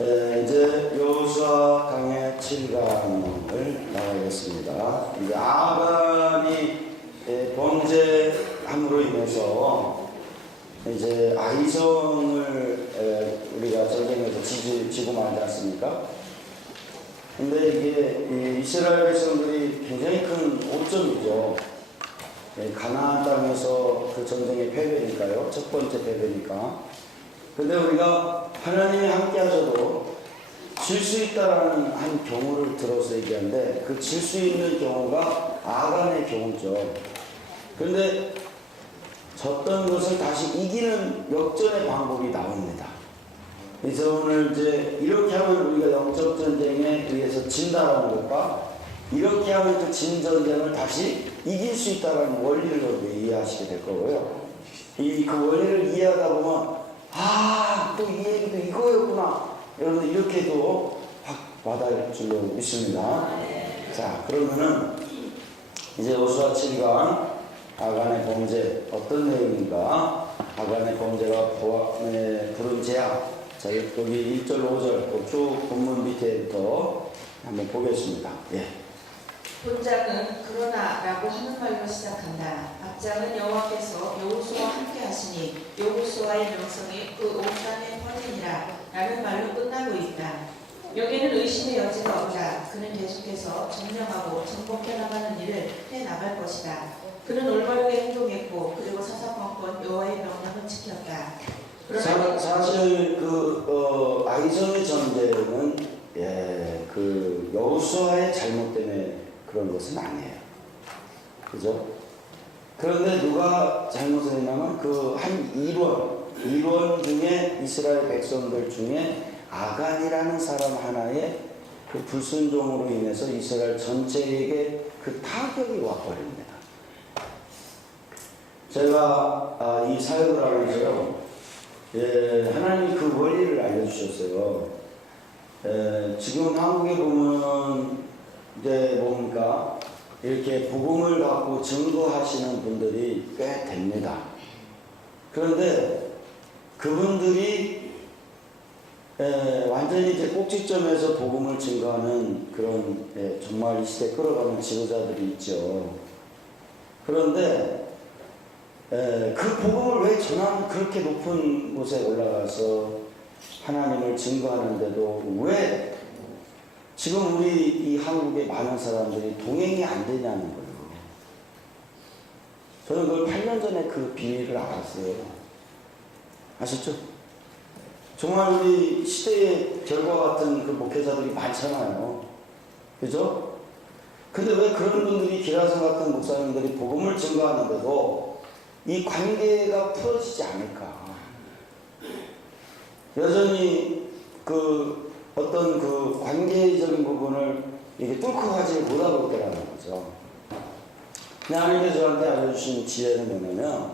이제 여호수아 강의 7강을 나가겠습니다. 이제 아간이 범죄함으로 인해서 이제 아이성을 우리가 전쟁에서 지고 말지 않습니까? 근데 이게 이스라엘 백성들이 굉장히 큰 오점이죠. 가나안 땅에서 그 전쟁의 패배니까요. 첫 번째 패배니까. 근데 우리가 하나님이 함께 하셔도 질 수 있다라는 한 경우를 들어서 얘기하는데 그 질 수 있는 경우가 아간의 경우죠. 그런데 졌던 것을 다시 이기는 역전의 방법이 나옵니다. 그래서 오늘 이제 이렇게 하면 우리가 영적 전쟁에 의해서 진다라는 것과 이렇게 하면 그 진 전쟁을 다시 이길 수 있다는 원리를 이해하시게 될 거고요. 그 원리를 이해하다 보면 또 이 얘기도 이거였구나. 여러분 이렇게도 확 와닿을 줄로 믿습니다. 자, 그러면은 이제 여호수아 7강 아간의 범죄 어떤 내용인가? 아간의 범죄가 부른 죄악. 자, 여기 1절 5절 쭉 본문 밑에부터 한번 보겠습니다. 본작은 그러나 라고 하는 말로 시작한다. 앞장은 여호와께서 여호수아와 함께 하시니 여호수아의 명성이 그 온 땅에 퍼지니라 라는 말로 끝나고 있다. 여기는 의심의 여지가 없다. 그는 계속해서 점령하고 정복해 나가는 일을 해나갈 것이다. 그는 올바르게 행동했고 그리고 사사건건 여호와의 명령을 지켰다. 사실 아이성의 전쟁은 그 여호수아의 잘못 때문에 그런 것은 아니에요. 그죠? 그런데 누가 잘못을 했냐면 그 한 일원 중에 이스라엘 백성들 중에 아간이라는 사람 하나의 그 불순종으로 인해서 이스라엘 전체에게 그 타격이 와버립니다. 제가 이 사역을 하면서요, 하나님이 그 원리를 알려주셨어요. 지금 한국에 보면 이제 뭡니까? 이렇게 복음을 갖고 증거하시는 분들이 꽤 됩니다. 그런데 그분들이 완전히 이제 꼭지점에서 복음을 증거하는 그런 정말 이 시대 끌어가는 지도자들이 있죠. 그런데 그 복음을 왜 전하는 그렇게 높은 곳에 올라가서 하나님을 증거하는데도 왜 지금 우리 이 한국의 많은 사람들이 동행이 안 되냐는 거예요. 저는 그걸 8년 전에 그 비밀을 알았어요. 아셨죠? 정말 우리 시대의 결과 같은 그 목회자들이 많잖아요. 그죠? 근데 왜 그런 분들이 기라성 같은 목사님들이 복음을 증거하는데도 이 관계가 풀어지지 않을까? 여전히 그 어떤 그 관계적인 부분을 이게 뚫고 가지 못하고 있다는 거죠. 하나님께서 저한테 알려주신 지혜는 뭐냐면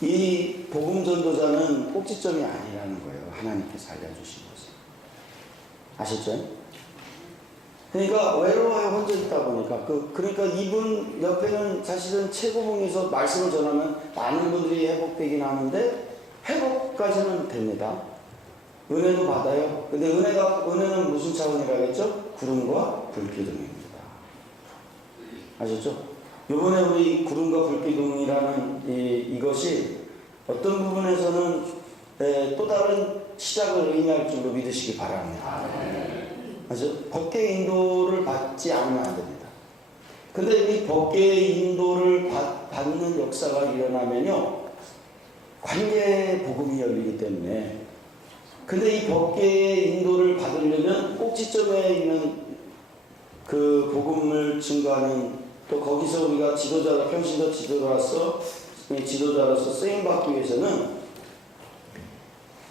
이 복음 전도자는 꼭지점이 아니라는 거예요. 하나님께서 알려주신 것은. 아셨죠? 그러니까 외로워요. 혼자 있다 보니까. 그러니까 이분 옆에는 사실은 최고봉에서 말씀을 전하면 많은 분들이 회복되긴 하는데 회복까지는 됩니다. 은혜도 받아요. 근데 은혜는 무슨 차원이라겠죠? 구름과 불기둥입니다. 아셨죠? 이번에 우리 구름과 불기둥이라는 이것이 어떤 부분에서는 또 다른 시작을 의미할 줄로 믿으시기 바랍니다. 아시죠? 법계의 인도를 받지 않으면 안 됩니다. 근데 이 법계의 인도를 받는 역사가 일어나면요, 관계의 복음이 열리기 때문에. 근데 이 법계의 인도를 받으려면 꼭지점에 있는 그 복음을 증거하는, 또 거기서 우리가 평신도 지도자로서 쓰임받기 위해서는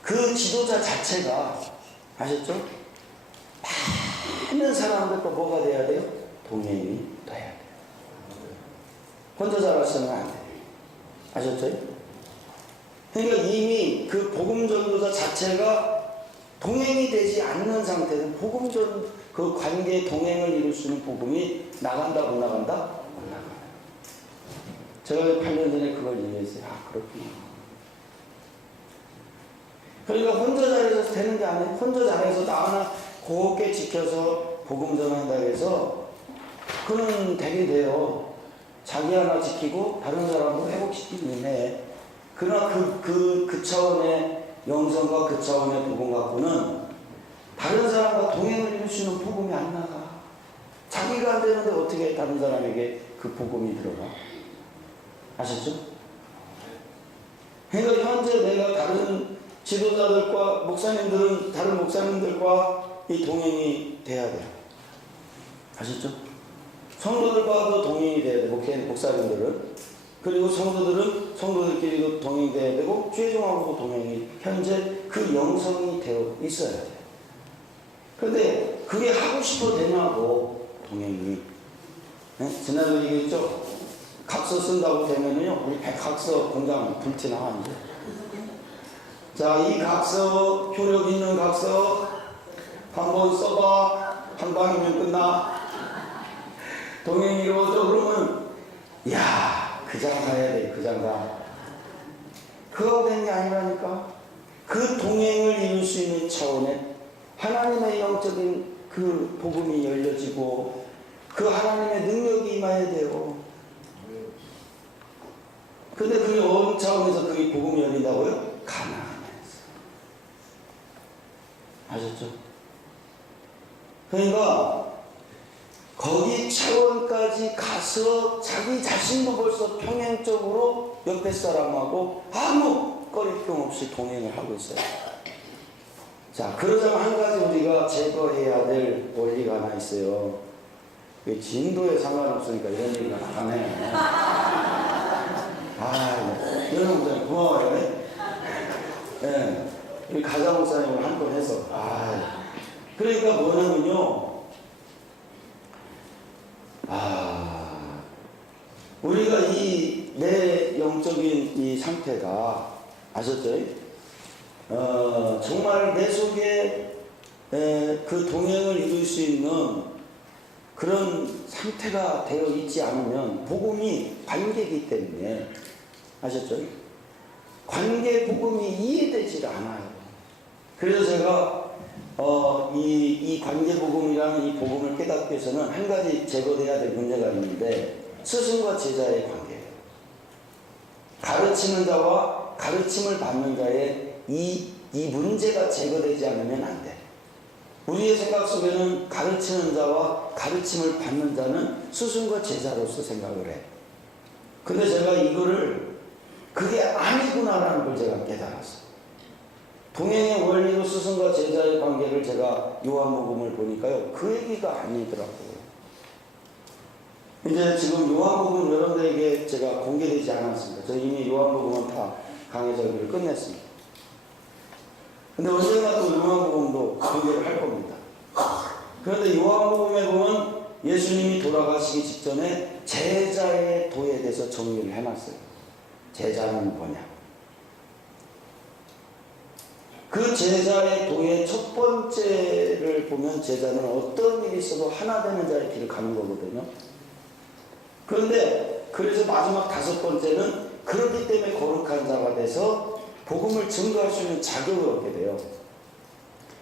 그 지도자 자체가, 아셨죠? 많은 사람들과 뭐가 돼야 돼요? 동행이 돼야 돼요. 혼자 잘하시면 안 돼요. 아셨죠? 그러니까 이미 그 복음 전도자 자체가 동행이 되지 않는 상태는 그 관계 동행을 이룰 수 있는 복음이 나간다 못 나간다? 못 나가요. 제가 8년 전에 그걸 이해했어요. 그렇구나. 그러니까 혼자 잘해서 되는 게 아니에요. 혼자 잘해서 나 하나 곱게 지켜서 복음 전한다 해서 그는 되게 돼요. 자기 하나 지키고 다른 사람도 회복시키는 해. 그러나 그 차원의 영성과 그 차원의 복음 갖고는 다른 사람과 동행을 이룰 수 있는 복음이 안 나가. 자기가 안 되는데 어떻게 다른 사람에게 그 복음이 들어가? 아셨죠? 그러니까 현재 내가 다른 지도자들과 목사님들은 다른 목사님들과 이 동행이 돼야 돼요. 아셨죠? 성도들과도 동행이 돼야 되고, 목사님들은. 그리고 성도들은 성도들끼리도 동행이 돼야 되고, 최종하고도 동행이, 현재 그 영성이 되어 있어야 돼요. 근데 그게 하고 싶어 되냐고, 동행이. 네? 지난번에 얘기했죠? 각서 쓴다고 되면은요, 우리 백학서 공장 불티나, 이제. 자, 이 각서, 효력 있는 각서, 한번 써봐. 한 방이면 끝나. 동행이 이루어져. 그러면, 야, 그 장 가야 돼, 그 장 가. 그거 된 게 아니라니까. 그 동행을 이룰 수 있는 차원에 하나님의 영적인 그 복음이 열려지고, 그 하나님의 능력이 임해야 돼요. 근데 그게 어느 차원에서 그게 복음이 열린다고요? 가나안에서. 아셨죠? 그러니까 거기 차원까지 가서 자기 자신도 벌써 평행적으로 옆에 사람하고 아무 꺼리낌 없이 동행을 하고 있어요. 자, 그러자면 한 가지 우리가 제거해야 될 원리가 하나 있어요. 진도에 상관없으니까 이런 얘기가 나가네. 아, 여러분들 고마워요. 네. 우리 가자 목사님을 한 번 해서. 아, 그러니까 뭐냐면요. 우리가 내 영적인 이 상태가, 아셨죠? 정말 내 속에 그 동행을 이룰 수 있는 그런 상태가 되어 있지 않으면 복음이 관계이기 때문에, 아셨죠? 관계 복음이 이해되질 않아요. 그래서 제가 이 관계 복음이라는 이 복음을 깨닫기 위해서는 한 가지 제거돼야 될 문제가 있는데, 스승과 제자의 관계예요. 가르치는 자와 가르침을 받는 자의 이 문제가 제거되지 않으면 안 돼. 우리의 생각 속에는 가르치는 자와 가르침을 받는 자는 스승과 제자로서 생각을 해. 근데 제가 이거를 그게 아니구나라는 걸 제가 깨달았어요. 동행의 원리로 스승과 제자의 관계를 제가 요한복음을 보니까요, 그 얘기가 아니더라고요. 이제 지금 요한복음 여러분들에게 제가 공개되지 않았습니다. 저 이미 요한복음은 다 강의 설교를 끝냈습니다. 근데 언젠가 또 요한복음도 공개를 할 겁니다. 그런데 요한복음에 보면 예수님이 돌아가시기 직전에 제자의 도에 대해서 정리를 해놨어요. 제자는 뭐냐? 그 제자의 도의 첫 번째를 보면 제자는 어떤 일이 있어도 하나 되는 자의 길을 가는 거거든요. 그런데 그래서 마지막 다섯 번째는 그렇기 때문에 거룩한 자가 돼서 복음을 증거할 수 있는 자격을 얻게 돼요.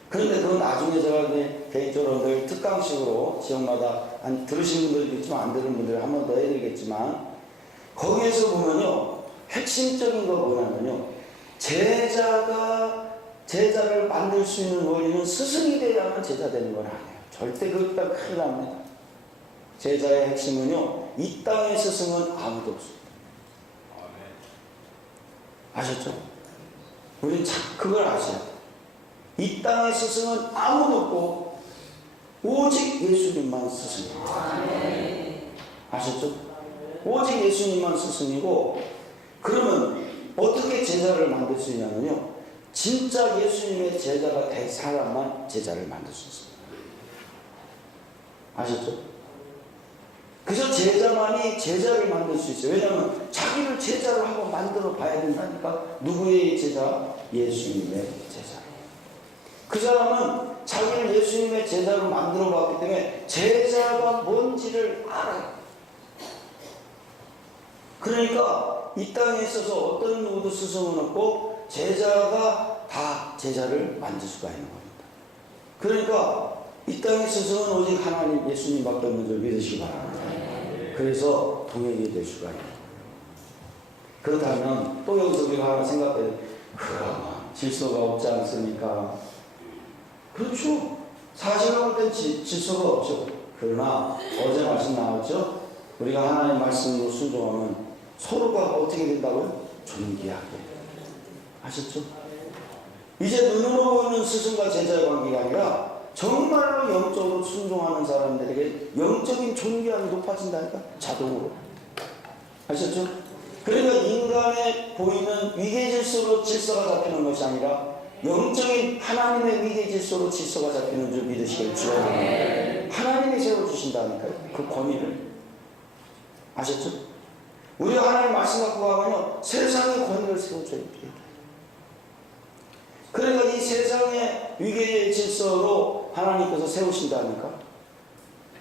그런데 그건 나중에 제가 개인적으로 늘 특강식으로 지역마다 들으신 분들도 있지만 안 들은 분들 한 번 더 해드리겠지만, 거기에서 보면요, 핵심적인 거 뭐냐면요, 제자를 만들 수 있는 원리는 스승이 돼야만 제자 되는 건 아니에요. 절대 그것보다 큰일 납니다. 제자의 핵심은요, 이 땅의 스승은 아무도 없습니다. 아셨죠? 우린 그걸 아셔야 돼요. 이 땅의 스승은 아무도 없고 오직 예수님만 스승입니다. 아셨죠? 오직 예수님만 스승이고, 그러면 어떻게 제자를 만들 수 있냐면요, 진짜 예수님의 제자가 된 사람만 제자를 만들 수 있습니다. 아셨죠? 그래서 제자만이 제자를 만들 수 있어요. 왜냐하면 자기를 제자로 한번 만들어 봐야 된다니까. 누구의 제자? 예수님의 제자. 그 사람은 자기를 예수님의 제자로 만들어 봤기 때문에 제자가 뭔지를 알아요. 그러니까 이 땅에 있어서 어떤 누구도 스승은 없고 제자가 다 제자를 만들 수가 있는 겁니다. 그러니까 이 땅의 스승은 오직 하나님 예수님밖에 없는 줄 믿으시기 바랍니다. 그래서 동행이 될 수가 있는 거예요. 그렇다면 또 여기서 우리가 하나 생각해요. 그러면 질서가 없지 않습니까? 그렇죠. 사실은 볼 땐 질서가 없죠. 그러나 어제 말씀 나왔죠. 우리가 하나님 말씀으로 순종하면 서로가 어떻게 된다고요? 존귀하게. 아셨죠? 이제 눈으로 보이는 스승과 제자의 관계가 아니라 정말로 영적으로 순종하는 사람들에게 영적인 존귀함이 높아진다니까, 자동으로. 아셨죠? 그러니까 인간의 보이는 위계 질서로 질서가 잡히는 것이 아니라 영적인 하나님의 위계 질서로 질서가 잡히는 줄 믿으시길 주옵니다. 하나님이 세워주신다니까요, 그 권위를. 아셨죠? 우리가 하나님 말씀 갖고 가면요, 세상의 권위를 세워줘야 돼요. 그러니까 이 세상의 위계의 질서로 하나님께서 세우신다니까.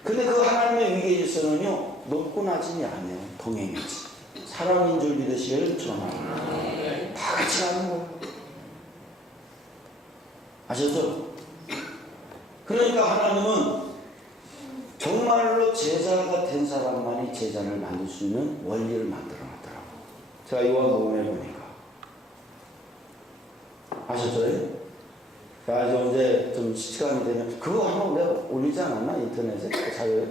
근데 그 하나님의 위계의 질서는요, 높고 낮음이 아니에요. 동행이지. 사랑인 줄 믿으시길 축원합니다. 다 같이 가는 거예요. 아셨죠? 그러니까 하나님은 정말로 제자가 된 사람만이 제자를 만들 수 있는 원리를 만들어 놨더라고요. 제가 요한복음에 보니까. 아셨죠? 아주 언제 좀 시간이 되면 그거 한번 내가 올리지 않았나? 인터넷에? 그 자료에?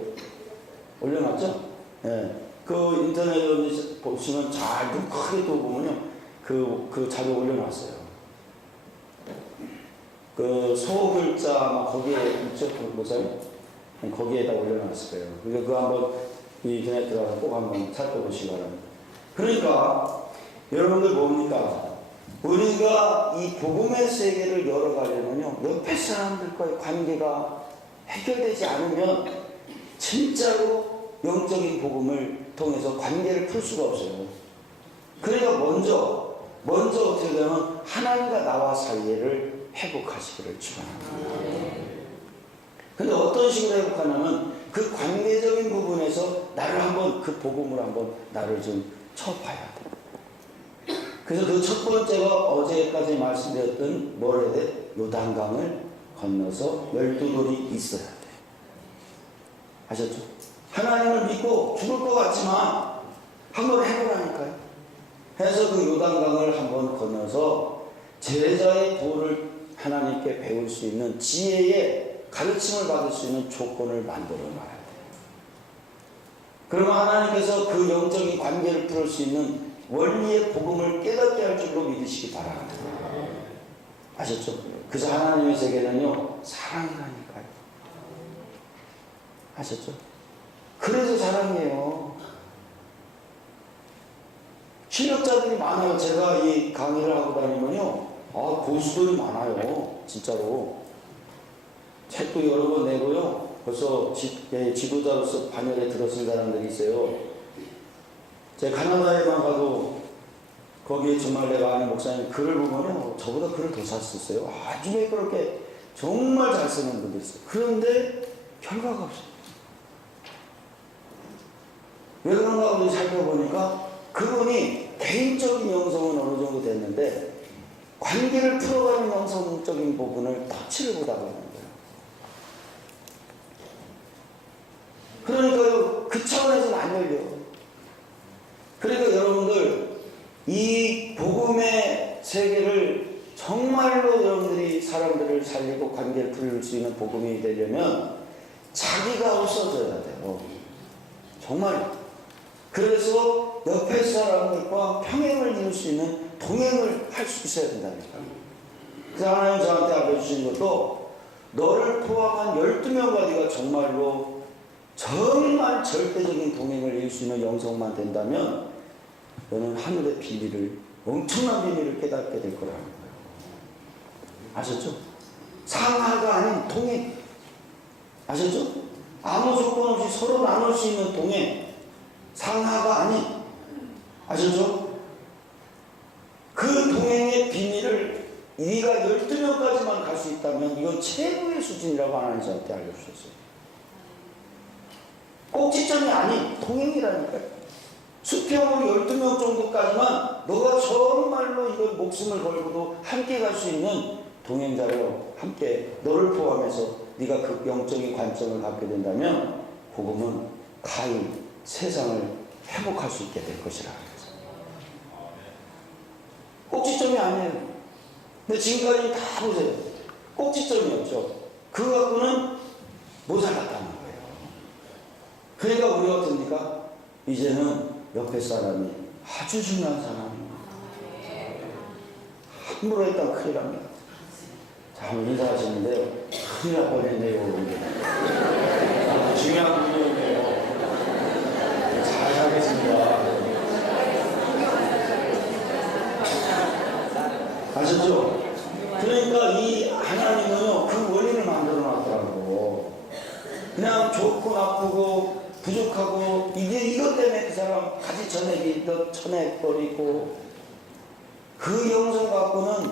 올려놨죠? 예. 그 인터넷에 보시면 잘 크게 또 보면요. 그 자료 올려놨어요. 그 소글자 거기에 있죠? 그 뭐죠? 거기에다 올려놨을 거예요. 그러니까 그거 한번 인터넷 들어가서 꼭 한번 살펴보시기 바랍니다. 그러니까 여러분들 뭡니까? 우리가 이 복음의 세계를 열어가려면요, 옆에 사람들과의 관계가 해결되지 않으면 진짜로 영적인 복음을 통해서 관계를 풀 수가 없어요. 그러니까 먼저 어떻게 되면 하나님과 나와 사이를 회복하시기를 축원합니다. 근데 어떤 식으로 회복하냐면 그 관계적인 부분에서 나를 한번 그 복음을 한번 나를 좀 쳐봐야 돼. 그래서 그 첫 번째가 어제까지 말씀드렸던 뭘 해야 돼? 요단강을 건너서 12돌이 있어야 돼. 아셨죠? 하나님을 믿고 죽을 것 같지만 한번 해보라니까요. 해서 그 요단강을 한번 건너서 제자의 도를 하나님께 배울 수 있는 지혜의 가르침을 받을 수 있는 조건을 만들어 놔야 돼요. 그러면 하나님께서 그 영적인 관계를 풀을 수 있는 원리의 복음을 깨닫게 할 줄로 믿으시기 바랍니다. 아셨죠? 그래서 하나님의 세계는요, 사랑이라니까요. 아셨죠? 그래서 사랑이에요. 실력자들이 많아요. 제가 이 강의를 하고 다니면요, 고수들이 많아요. 진짜로. 책도 여러 번 내고요. 벌써 지도자로서 반열에 들어선 사람들이 있어요. 제가 카나다에만 가도 거기에 정말 내가 아는 목사님 글을 보면요, 저보다 글을 더 잘 썼어요. 아주 매끄럽게 정말 잘 쓰는 분도 있어요. 그런데 결과가 없어요. 왜 그런가 하고 살펴보니까 그분이 개인적인 영성은 어느 정도 됐는데 관계를 풀어가는 영성적인 부분을 터치를 못하고 있는 거예요. 그러니까요, 그 차원에서는 안 열려요. 그러니까 여러분들, 이 복음의 세계를 정말로 여러분들이 사람들을 살리고 관계를 풀릴 수 있는 복음이 되려면 자기가 없어져야 돼요. 정말. 그래서 옆에 사람들과 평행을 이룰 수 있는 동행을 할 수 있어야 된다니까. 그래서 하나님 저한테 알려주신 것도 너를 포함한 12명과 네가 정말로 정말 절대적인 동행을 이룰 수 있는 영성만 된다면 너는 하늘의 비밀을, 엄청난 비밀을 깨닫게 될 거라는 거예요. 아셨죠? 상하가 아닌 동행. 아셨죠? 아무 조건 없이 서로 나눌 수 있는 동행. 상하가 아닌. 아셨죠? 그 동행의 비밀을 네가 12명까지만 갈 수 있다면 이건 최고의 수준이라고 하나님 저한테 알려주셨어요. 꼭지점이 아닌 동행이라니까요. 수평으로 12명 정도까지만 너가 정말로 이걸 목숨을 걸고도 함께 갈 수 있는 동행자로 함께 너를 포함해서 네가 그 영적인 관점을 갖게 된다면 복음은 가히 세상을 회복할 수 있게 될 것이라. 꼭지점이 아니에요. 근데 지금까지 다 보세요. 꼭지점이었죠. 그거 갖고는 모자랐다는 거예요. 그러니까 우리가 어떻습니까? 이제는 옆에 사람이 아주 중요한 사람입니다. 함부로 했다면 큰일 납니다. 자, 한번 인사하시는데요. 큰일 날 뻔했네요. 중요한 분이네요. 잘 살겠습니다. 아셨죠? 그러니까 이 하나님은요, 그 원리를 만들어 놨더라고. 그냥 좋고 나쁘고 부족하고 이것 때문에 그 사람 가지 전액이 또 쳐내버리고 그 영성 갖고는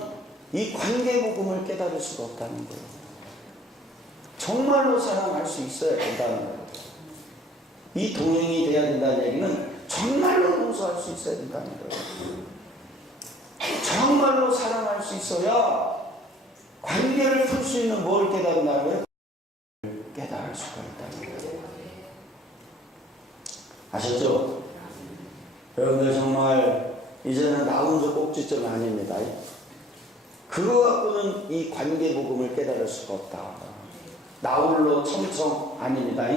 이 관계 복음을 깨달을 수가 없다는 거예요. 정말로 사랑할 수 있어야 된다는 거예요. 이 동행이 돼야 된다는 얘기는 정말로 용서할 수 있어야 된다는 거예요. 정말로 사랑할 수 있어야 관계를 풀 수 있는 뭘 깨달은다는 거예요? 깨달을 수가 있다는 거예요. 아셨죠? 여러분들 정말 이제는 나 혼자 꼭지점이 아닙니다. 그거 갖고는 이 관계 복음을 깨달을 수가 없다. 나 홀로 청청 아닙니다.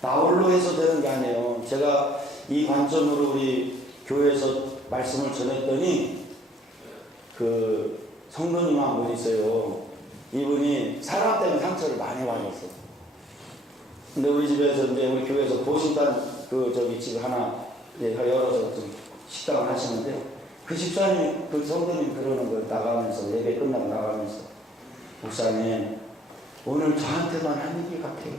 나 홀로 해서 되는 게 아니에요. 제가 이 관점으로 우리 교회에서 말씀을 전했더니 그 성도님 한 분 있어요. 이분이 사람 때문에 상처를 많이 받았어요. 근데 우리 집에서 이제 우리 교회에서 보신단 집 하나 열어서 좀 식당을 하시는데 그 집사님 그 성도님 그러는 거 나가면서 예배 끝나고 나가면서 목사님 오늘 저한테만 한 얘기 같아요.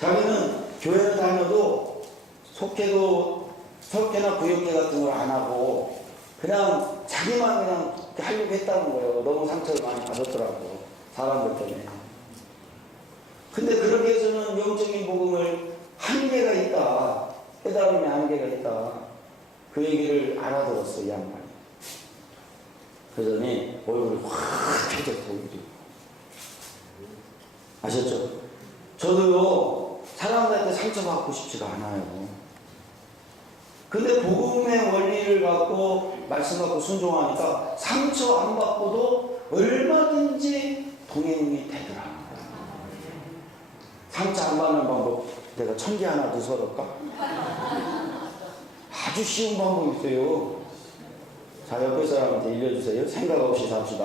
자기는 교회를 다녀도 석회나 구역회 같은 걸 안 하고 그냥 자기만 그냥 하려고 했다는 거예요. 너무 상처를 많이 받았더라고 사람들 때문에. 근데 그렇게 해서는 영적인 복음을 한계가 있다. 깨달음에 한계가 있다. 그 얘기를 알아들었어, 이 양반이. 그러더니 얼굴이 확 펴졌어, 얼굴이. 아셨죠? 저도요, 사람들한테 상처받고 싶지가 않아요. 근데 복음의 원리를 갖고, 말씀 갖고 순종하니까 상처 안 받고도 얼마든지 동행이 되더라. 상처 안 받는 방법 내가 천개 하나 더 설할까? 아주 쉬운 방법이 있어요. 자, 옆에 사람한테 일러주세요. 생각 없이 삽시다.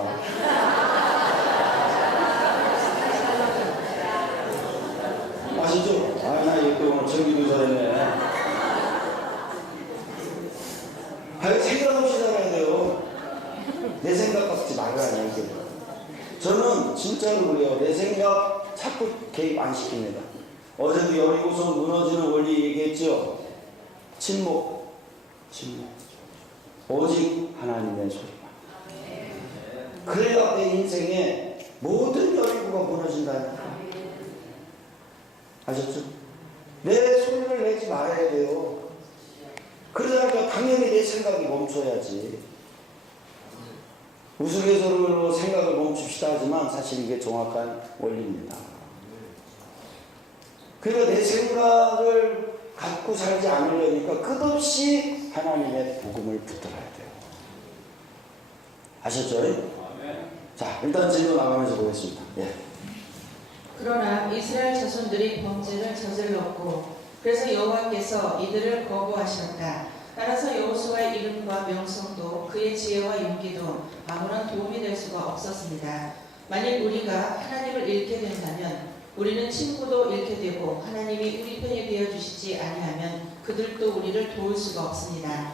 아시죠? 아, 나 이거 오늘 전기도 잘했네. 아, 생각 없이 살아야 돼요. 내 생각 갖지 말라는 얘기예요. 저는 진짜로 그래요. 내 생각 자꾸 개입 안 시킵니다. 어제도 여리고서 무너지는 원리 얘기했죠. 침묵. 오직 하나님의 소리만. 그래야 내 인생에 모든 여리고가 무너진다니까. 아셨죠? 내 소리를 내지 말아야 돼요. 그러다가 당연히 내 생각이 멈춰야지. 우스갯소리로 생각을 멈춥시다 하지만 사실 이게 정확한 원리입니다. 그러니까 내 생각을 갖고 살지 않으려니까 끝없이 하나님의 복음을 붙들어야 돼요. 아셨죠? 자, 일단 질문 나가면서 보겠습니다. 예. 그러나 이스라엘 자손들이 범죄를 저질렀고 그래서 여호와께서 이들을 거부하셨다. 따라서 여호수아의 이름과 명성도 그의 지혜와 용기도 아무런 도움이 될 수가 없었습니다. 만일 우리가 하나님을 잃게 된다면 우리는 친구도 잃게 되고 하나님이 우리 편이 되어주시지 아니하면 그들도 우리를 도울 수가 없습니다.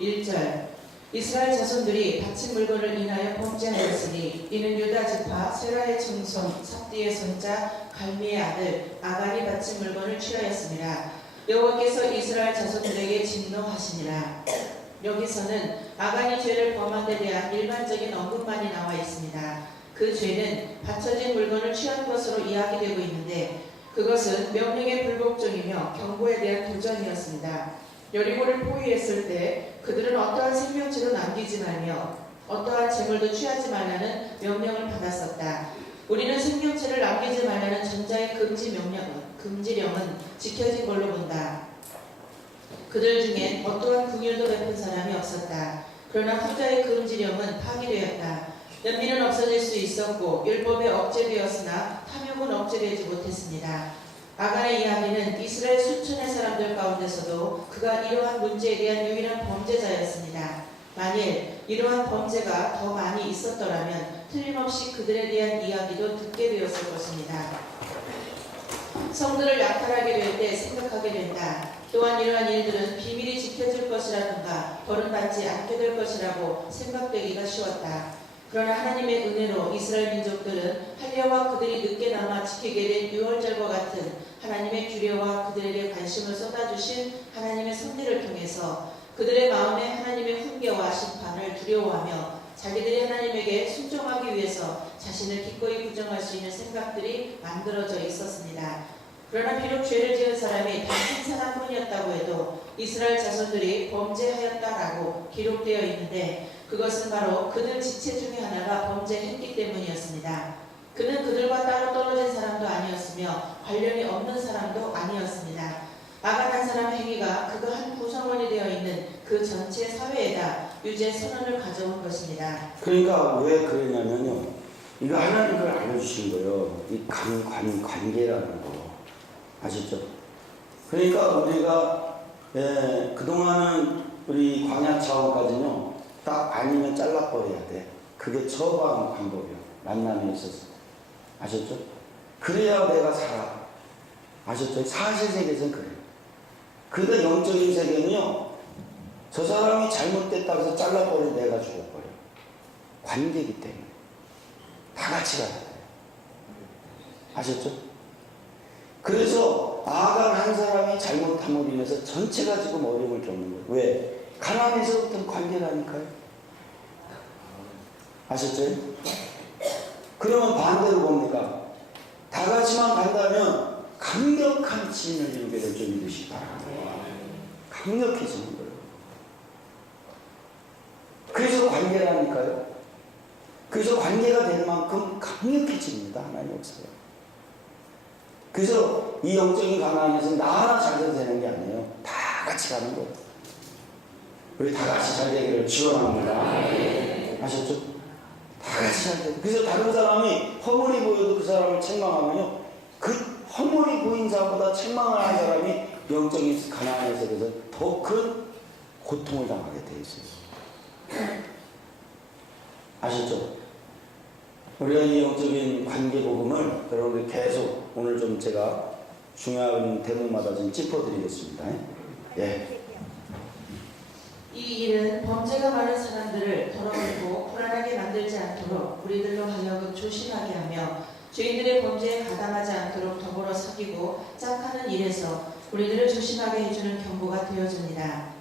1절 이스라엘 자손들이 바친 물건을 인하여 범죄하였으니 이는 유다 지파 세라의 증손 삽디의 손자 갈미의 아들 아간이 바친 물건을 취하였습니다. 여호와께서 이스라엘 자손들에게 진노하시니라. 여기서는 아간이 죄를 범한 데 대한 일반적인 언급만이 나와 있습니다. 그 죄는 바쳐진 물건을 취한 것으로 이야기되고 있는데 그것은 명령의 불복종이며 경고에 대한 도전이었습니다. 여리고를 포위했을 때 그들은 어떠한 생명체도 남기지 말며 어떠한 재물도 취하지 말라는 명령을 받았었다. 우리는 생명체를 남기지 말라는 전자의 금지령은 지켜진 걸로 본다. 그들 중엔 어떠한 긍휼도 베푼 사람이 없었다. 그러나 후자의 금지령은 파기되었다. 연민은 없어질 수 있었고 율법에 억제되었으나 탐욕은 억제되지 못했습니다. 아간의 이야기는 이스라엘 수천의 사람들 가운데서도 그가 이러한 문제에 대한 유일한 범죄자였습니다. 만일 이러한 범죄가 더 많이 있었더라면 틀림없이 그들에 대한 이야기도 듣게 되었을 것입니다. 성들을 약탈하게 될 때 생각하게 된다. 또한 이러한 일들은 비밀이 지켜질 것이라든가 벌은받지 않게 될 것이라고 생각되기가 쉬웠다. 그러나 하나님의 은혜로 이스라엘 민족들은 할례와 그들이 늦게 남아 지키게 된 유월절과 같은 하나님의 규례와 그들에게 관심을 쏟아주신 하나님의 섭리를 통해서 그들의 마음에 하나님의 훈계와 심판을 두려워하며 자기들이 하나님에게 순종하기 위해서 자신을 기꺼이 부정할 수 있는 생각들이 만들어져 있었습니다. 그러나 비록 죄를 지은 사람이 단 한 사람뿐이었다고 해도 이스라엘 자손들이 범죄하였다라고 기록되어 있는데 그것은 바로 그들 지체 중에 하나가 범죄했기 때문이었습니다. 그는 그들과 따로 떨어진 사람도 아니었으며 관련이 없는 사람도 아니었습니다. 아간 한 사람의 행위가 그가 한 구성원이 되어 있는 그 전체 사회에다 유죄 선언을 가져온 것입니다. 그러니까 왜 그러냐면요. 이거 하나님 걸 알려주신 거예요. 이 관계라는 거. 아시죠? 그러니까 우리가 그동안은 우리 광야 차원까지는요. 딱 아니면 잘라버려야 돼. 그게 처방 방법이요. 만남에 있어서. 아셨죠? 그래야 내가 살아. 아셨죠? 사실 세계에서는 그래요. 그러니까 영적인 세계는요. 저 사람이 잘못됐다고 해서 잘라버려 내가 죽어버려. 관계이기 때문에. 다 같이 가야 돼요. 아셨죠? 그래서 아간 한 사람이 잘못함으로 인해서 전체가 지금 어려움을 겪는 거예요. 왜? 가나안에서부터 관계라니까요. 아셨죠? 그러면 반대로 뭡니까? 다 같이만 간다면 강력한 지인을 이루게 될 줄 믿으시기 바랍니다. 강력해지는 거예요. 그래서 관계라니까요. 그래서 관계가 될 만큼 강력해집니다. 하나님의 역사가. 그래서 이 영적인 가나안에서 나 하나 잘 돼도 되는 게 아니에요. 다 같이 가는 거예요. 우리 다 같이 잘 되기를 축원합니다. 아셨죠? 다 같이 잘 되고. 그래서 다른 사람이 허물이 보여도 그 사람을 책망하면요. 그 허물이 보인 자보다 책망을 한 사람이 영적인 가나안에서 그래서 더 큰 고통을 당하게 돼 있어요. 아셨죠? 우리가 이 영적인 관계 복음을 여러분들 계속 오늘 좀 제가 중요한 대목마다 좀 짚어드리겠습니다. 예. 이 일은 범죄가 많은 사람들을 더러우고 불안하게 만들지 않도록 우리들로 하여금 조심하게 하며 죄인들의 범죄에 가담하지 않도록 더불어 사귀고 짝하는 일에서 우리들을 조심하게 해주는 경고가 되어줍니다.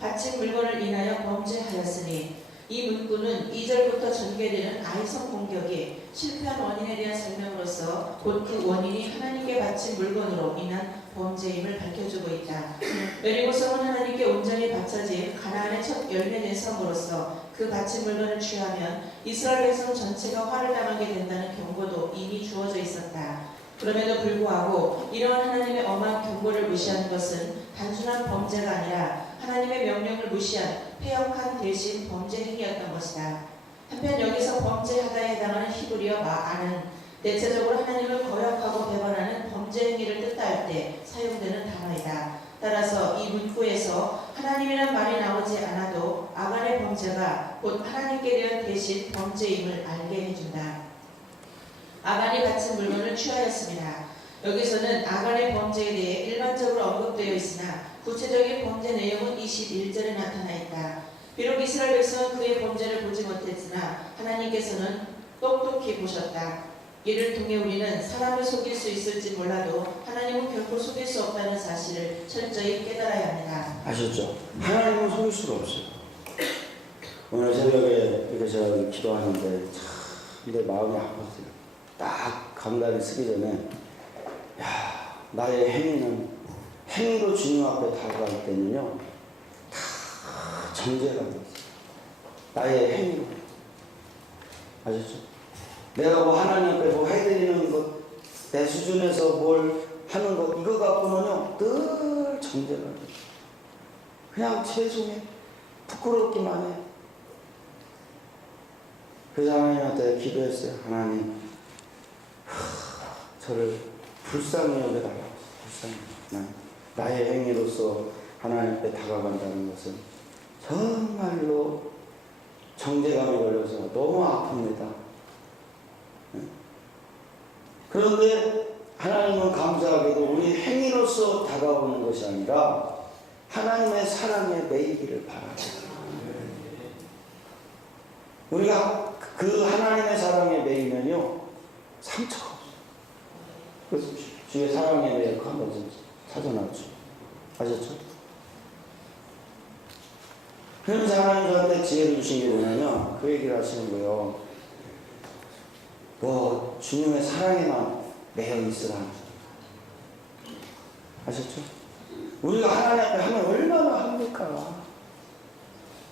바친 물건을 인하여 범죄하였으니 이 문구는 2절부터 전개되는 아이성 공격이 실패한 원인에 대한 설명으로서 곧 그 원인이 하나님께 바친 물건으로 인한 범죄임을 밝혀주고 있다. 여리고성은 하나님께 온전히 바쳐진 가나안의 첫 열매된 성으로서 그 바친 물건을 취하면 이스라엘 백성 전체가 화를 당하게 된다는 경고도 이미 주어져 있었다. 그럼에도 불구하고 이러한 하나님의 엄한 경고를 무시한 것은 단순한 범죄가 아니라 하나님의 명령을 무시한 폐역한 대신 범죄 행위였던 것이다. 한편 여기서 범죄하다에 해당하는 히브리어 마아는 대체적으로 하나님을 거역하고 배반하는 범죄 행위를 뜻할 때 사용되는 단어이다. 따라서 이 문구에서 하나님이란 말이 나오지 않아도 아간의 범죄가 곧 하나님께 대한 대신 범죄임을 알게 해준다. 아간이 바친 물건을 취하였습니다. 여기서는 아간의 범죄에 대해 일반적으로 언급되어 있으나 구체적인 범죄 내용은 21절에 나타나 있다. 비록 이스라엘 백성은 그의 범죄를 보지 못했으나 하나님께서는 똑똑히 보셨다. 이를 통해 우리는 사람을 속일 수 있을지 몰라도 하나님은 결코 속일 수 없다는 사실을 철저히 깨달아야 합니다. 아셨죠? 하나님은 속일 수가 없어요. 오늘 새벽에 이렇게 제가 기도하는데 참 내 마음이 아팠어요. 딱 강단에 쓰기 전에 야 나의 행위로 주님 앞에 다가갈 때는요, 다 정죄가 있어요. 나의 행위로. 아셨죠? 내가 뭐 하나님 앞에 뭐 해드리는 것, 내 수준에서 뭘 하는 것, 이거 갖고는요, 늘 정죄가 돼요. 그냥 죄송해. 부끄럽기만 해. 그래서 하나님한테 기도했어요. 하나님, 저를 불쌍히 여겨달라고. 불쌍히. 나의 행위로서 하나님 앞에 다가간다는 것은 정말로 정죄감이 걸려서 너무 아픕니다. 그런데 하나님은 감사하게도 우리 행위로서 다가오는 것이 아니라 하나님의 사랑에 매이기를 바랍니다. 우리가 그 하나님의 사랑에 매이면요, 상처가 없어요. 그래서 주의 사랑에 매여 한번 좀 찾아놨죠. 아셨죠? 그러면서 하나님 저한테 지혜를 주신 게 뭐냐면 그 얘기를 하시는 거예요. 너 주님의 사랑에만 매여 있으라. 아셨죠? 우리가 하나님 앞에 하면 얼마나 합니까?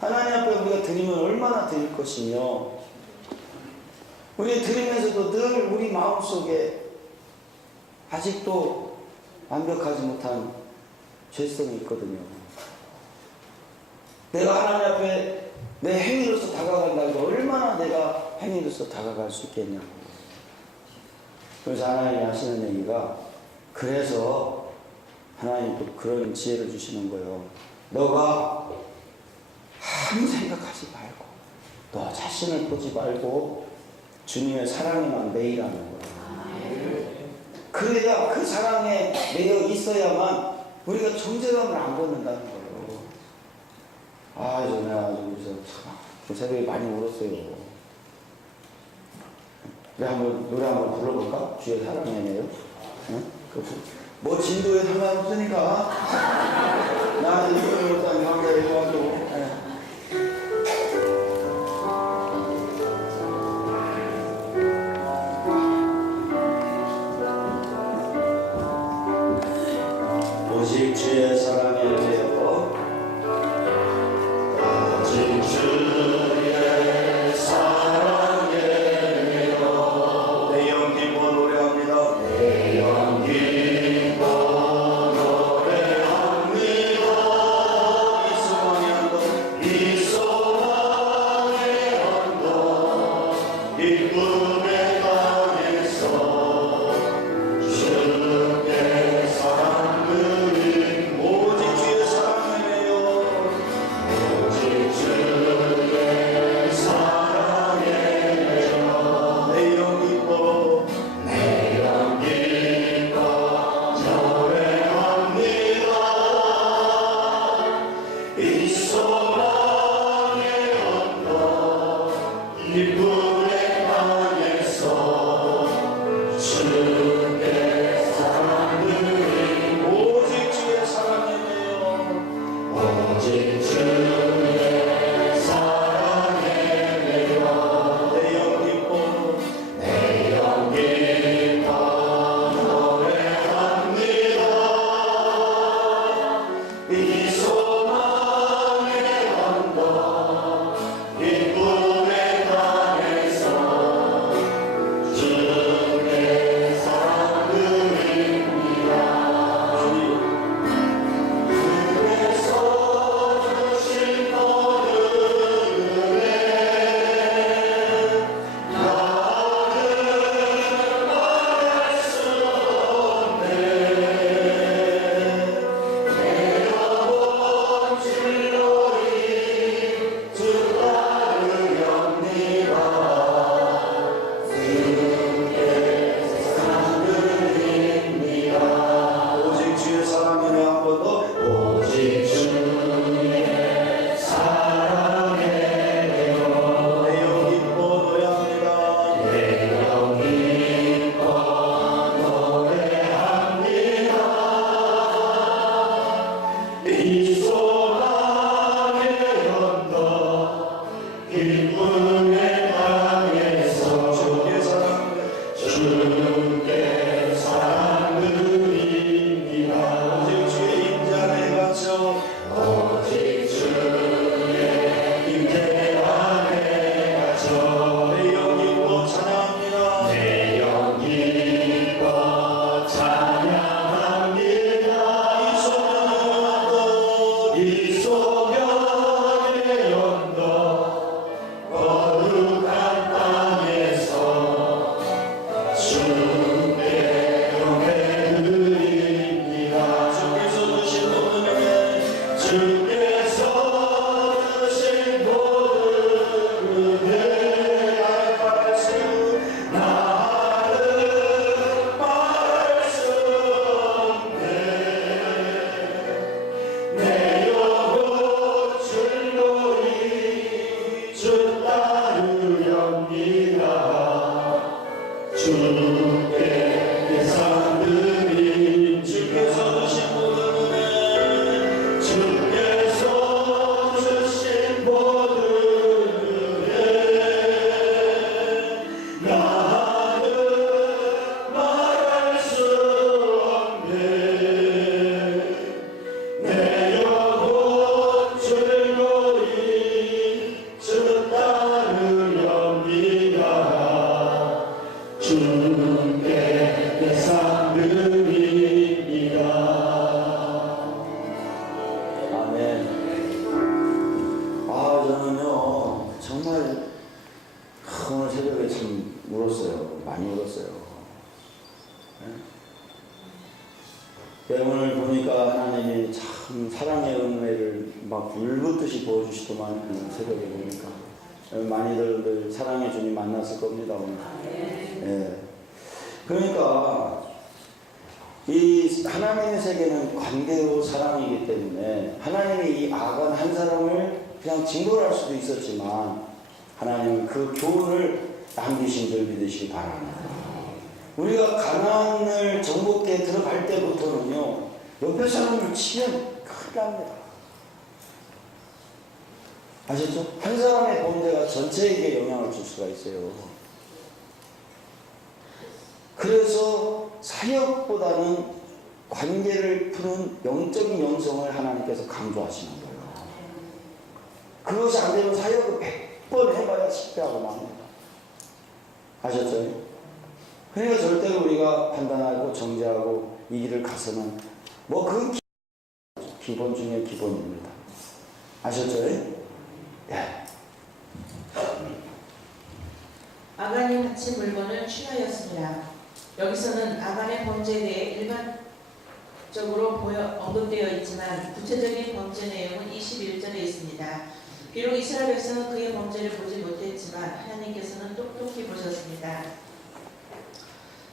하나님 앞에 우리가 드리면 얼마나 드릴 것이며, 우리 드리면서도 늘 우리 마음속에 아직도 완벽하지 못한 죄성이 있거든요. 내가 하나님 앞에 내 행위로서 다가간다고 얼마나 내가 행위로서 다가갈 수 있겠냐. 그래서 하나님이 하시는 얘기가, 그래서 하나님도 그런 지혜를 주시는 거예요. 너가 아무 생각하지 말고, 너 자신을 보지 말고 주님의 사랑에만 매이라는 거예요. 그래야 그 사랑에 매여 있어야만 우리가 정죄감을 안 받는다는 거예요. 아, 내가 여기서 참 새벽에 많이 울었어요. 노래 한번 불러볼까? 주의 사랑에요. 응? 뭐 진도에 상관없으니까 나한테 이걸 못한 강자를 해가지고. 오직 주의 사랑에 매여, 오직 주의 사랑에 매여, 내 영기고 노래합니다. 내 영기고 노래합니다. 이 소망의 언덕, 이 소망의 언덕, 이 꿈의 땅에서 주께 사랑 드린, 오직 주의 사랑에 매여, 오직 주의 사랑에 매여, 내 영 기뻐, 내 영 기뻐 노래합니다. 이 소망의 언덕, 이 꿈의 땅에서 주께 사랑 드린, 오직 주의 사랑에 매여, 오직 주의 사랑에 매여, 내 영 기뻐, 내 영 기뻐 노래합니다. 이 소망의 언덕, 이 꿈의 땅에서 주께 사랑 드립니다. 그래서 이 소년의 언덕 거룩한 땅에서 주께 경배드립니다. 주께서 주신 모든 은혜 나를 말할 수 없네. 내 영혼 즐거이 주 따르렵니다. 주께 상드린 주께서 주신 모든 은혜 주께서 주신 모든 은혜 나는 말할 수 없네. 내 영혼 즐거이 주 따르렵니다. 주께 상드립니다. 아멘. 저는요, 정말 오늘 새벽에 참 울었어요. 많이 울었어요. 네? 오늘 보니까 하나님이 참 사랑의 은혜를 막 불붙듯이 보여주시더만, 새벽에 보니까. 많이들 사랑의 주님 만났을 겁니다, 오늘. 예. 그러니까, 이 하나님의 세계는 관계로 사랑이기 때문에 하나님이 이 악한 한 사람을 그냥 징벌할 수도 있었지만 하나님은 그 교훈을 남기신 줄 믿으시기 바랍니다. 우리가 가나안을 정복해 들어갈 때부터는요, 옆에 사람을 치면 큰일 납니다. 아셨죠? 한 사람의 범죄가 전체에게 영향을 줄 수가 있어요. 그래서 사역보다는 관계를 푸는 영적인 영성을 하나님께서 강조하시는 거예요. 그것이 안 되면 사역을 100번 해봐야 실패하고 맙니다. 아셨죠? 그러니까 절대로 우리가 판단하고 정죄하고 이 길을 가서는 뭐 그 기본 중에 기본입니다. 아셨죠? 예. 아간이 바친 물건을 취하였습니다. 여기서는 아간의 범죄에 대해 일반적으로 언급되어 있지만 구체적인 범죄 내용은 21절에 있습니다. 비록 이스라엘 백성은 그의 범죄를 보지 못했지만 하나님께서는 똑똑히 보셨습니다.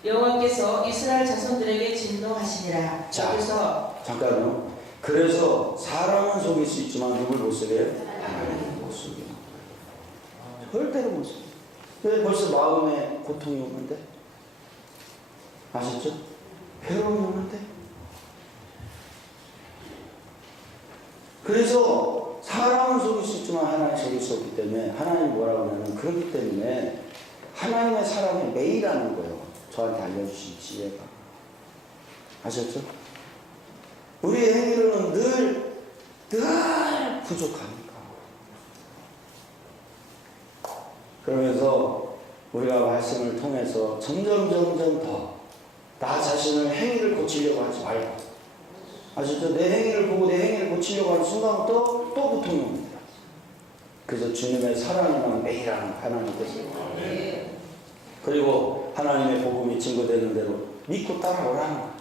여호와께서 이스라엘 자손들에게 진노하시니라. 자, 여기서 잠깐요. 그래서 사람은 속일 수 있지만 누굴 못 속여요? 하나님을 못 속여요. 절대로 못 속여요. 왜 벌써 마음에 고통이 오는데? 아셨죠? 괴로움이 오는데? 그래서 사람은 속일 수 있지만 하나님 속일 수 없기 때문에 하나님이 뭐라고 하냐면 그렇기 때문에 하나님의 사랑에 매일하는 거예요. 저한테 알려주신 지혜가. 아셨죠? 우리의 행위로는 늘 부족하니까. 그러면서 우리가 말씀을 통해서 점점 더 나 자신을 행위를 고치려고 하지 말고. 아셨죠? 내 행위를 보고 내 행위를 고치려고 하는 순간부터 또 고통이 옵니다. 그래서 주님의 사랑에만 매일 하는 하나님께서. 그리고 하나님의 복음이 증거되는 대로 믿고 따라오라는 거예요.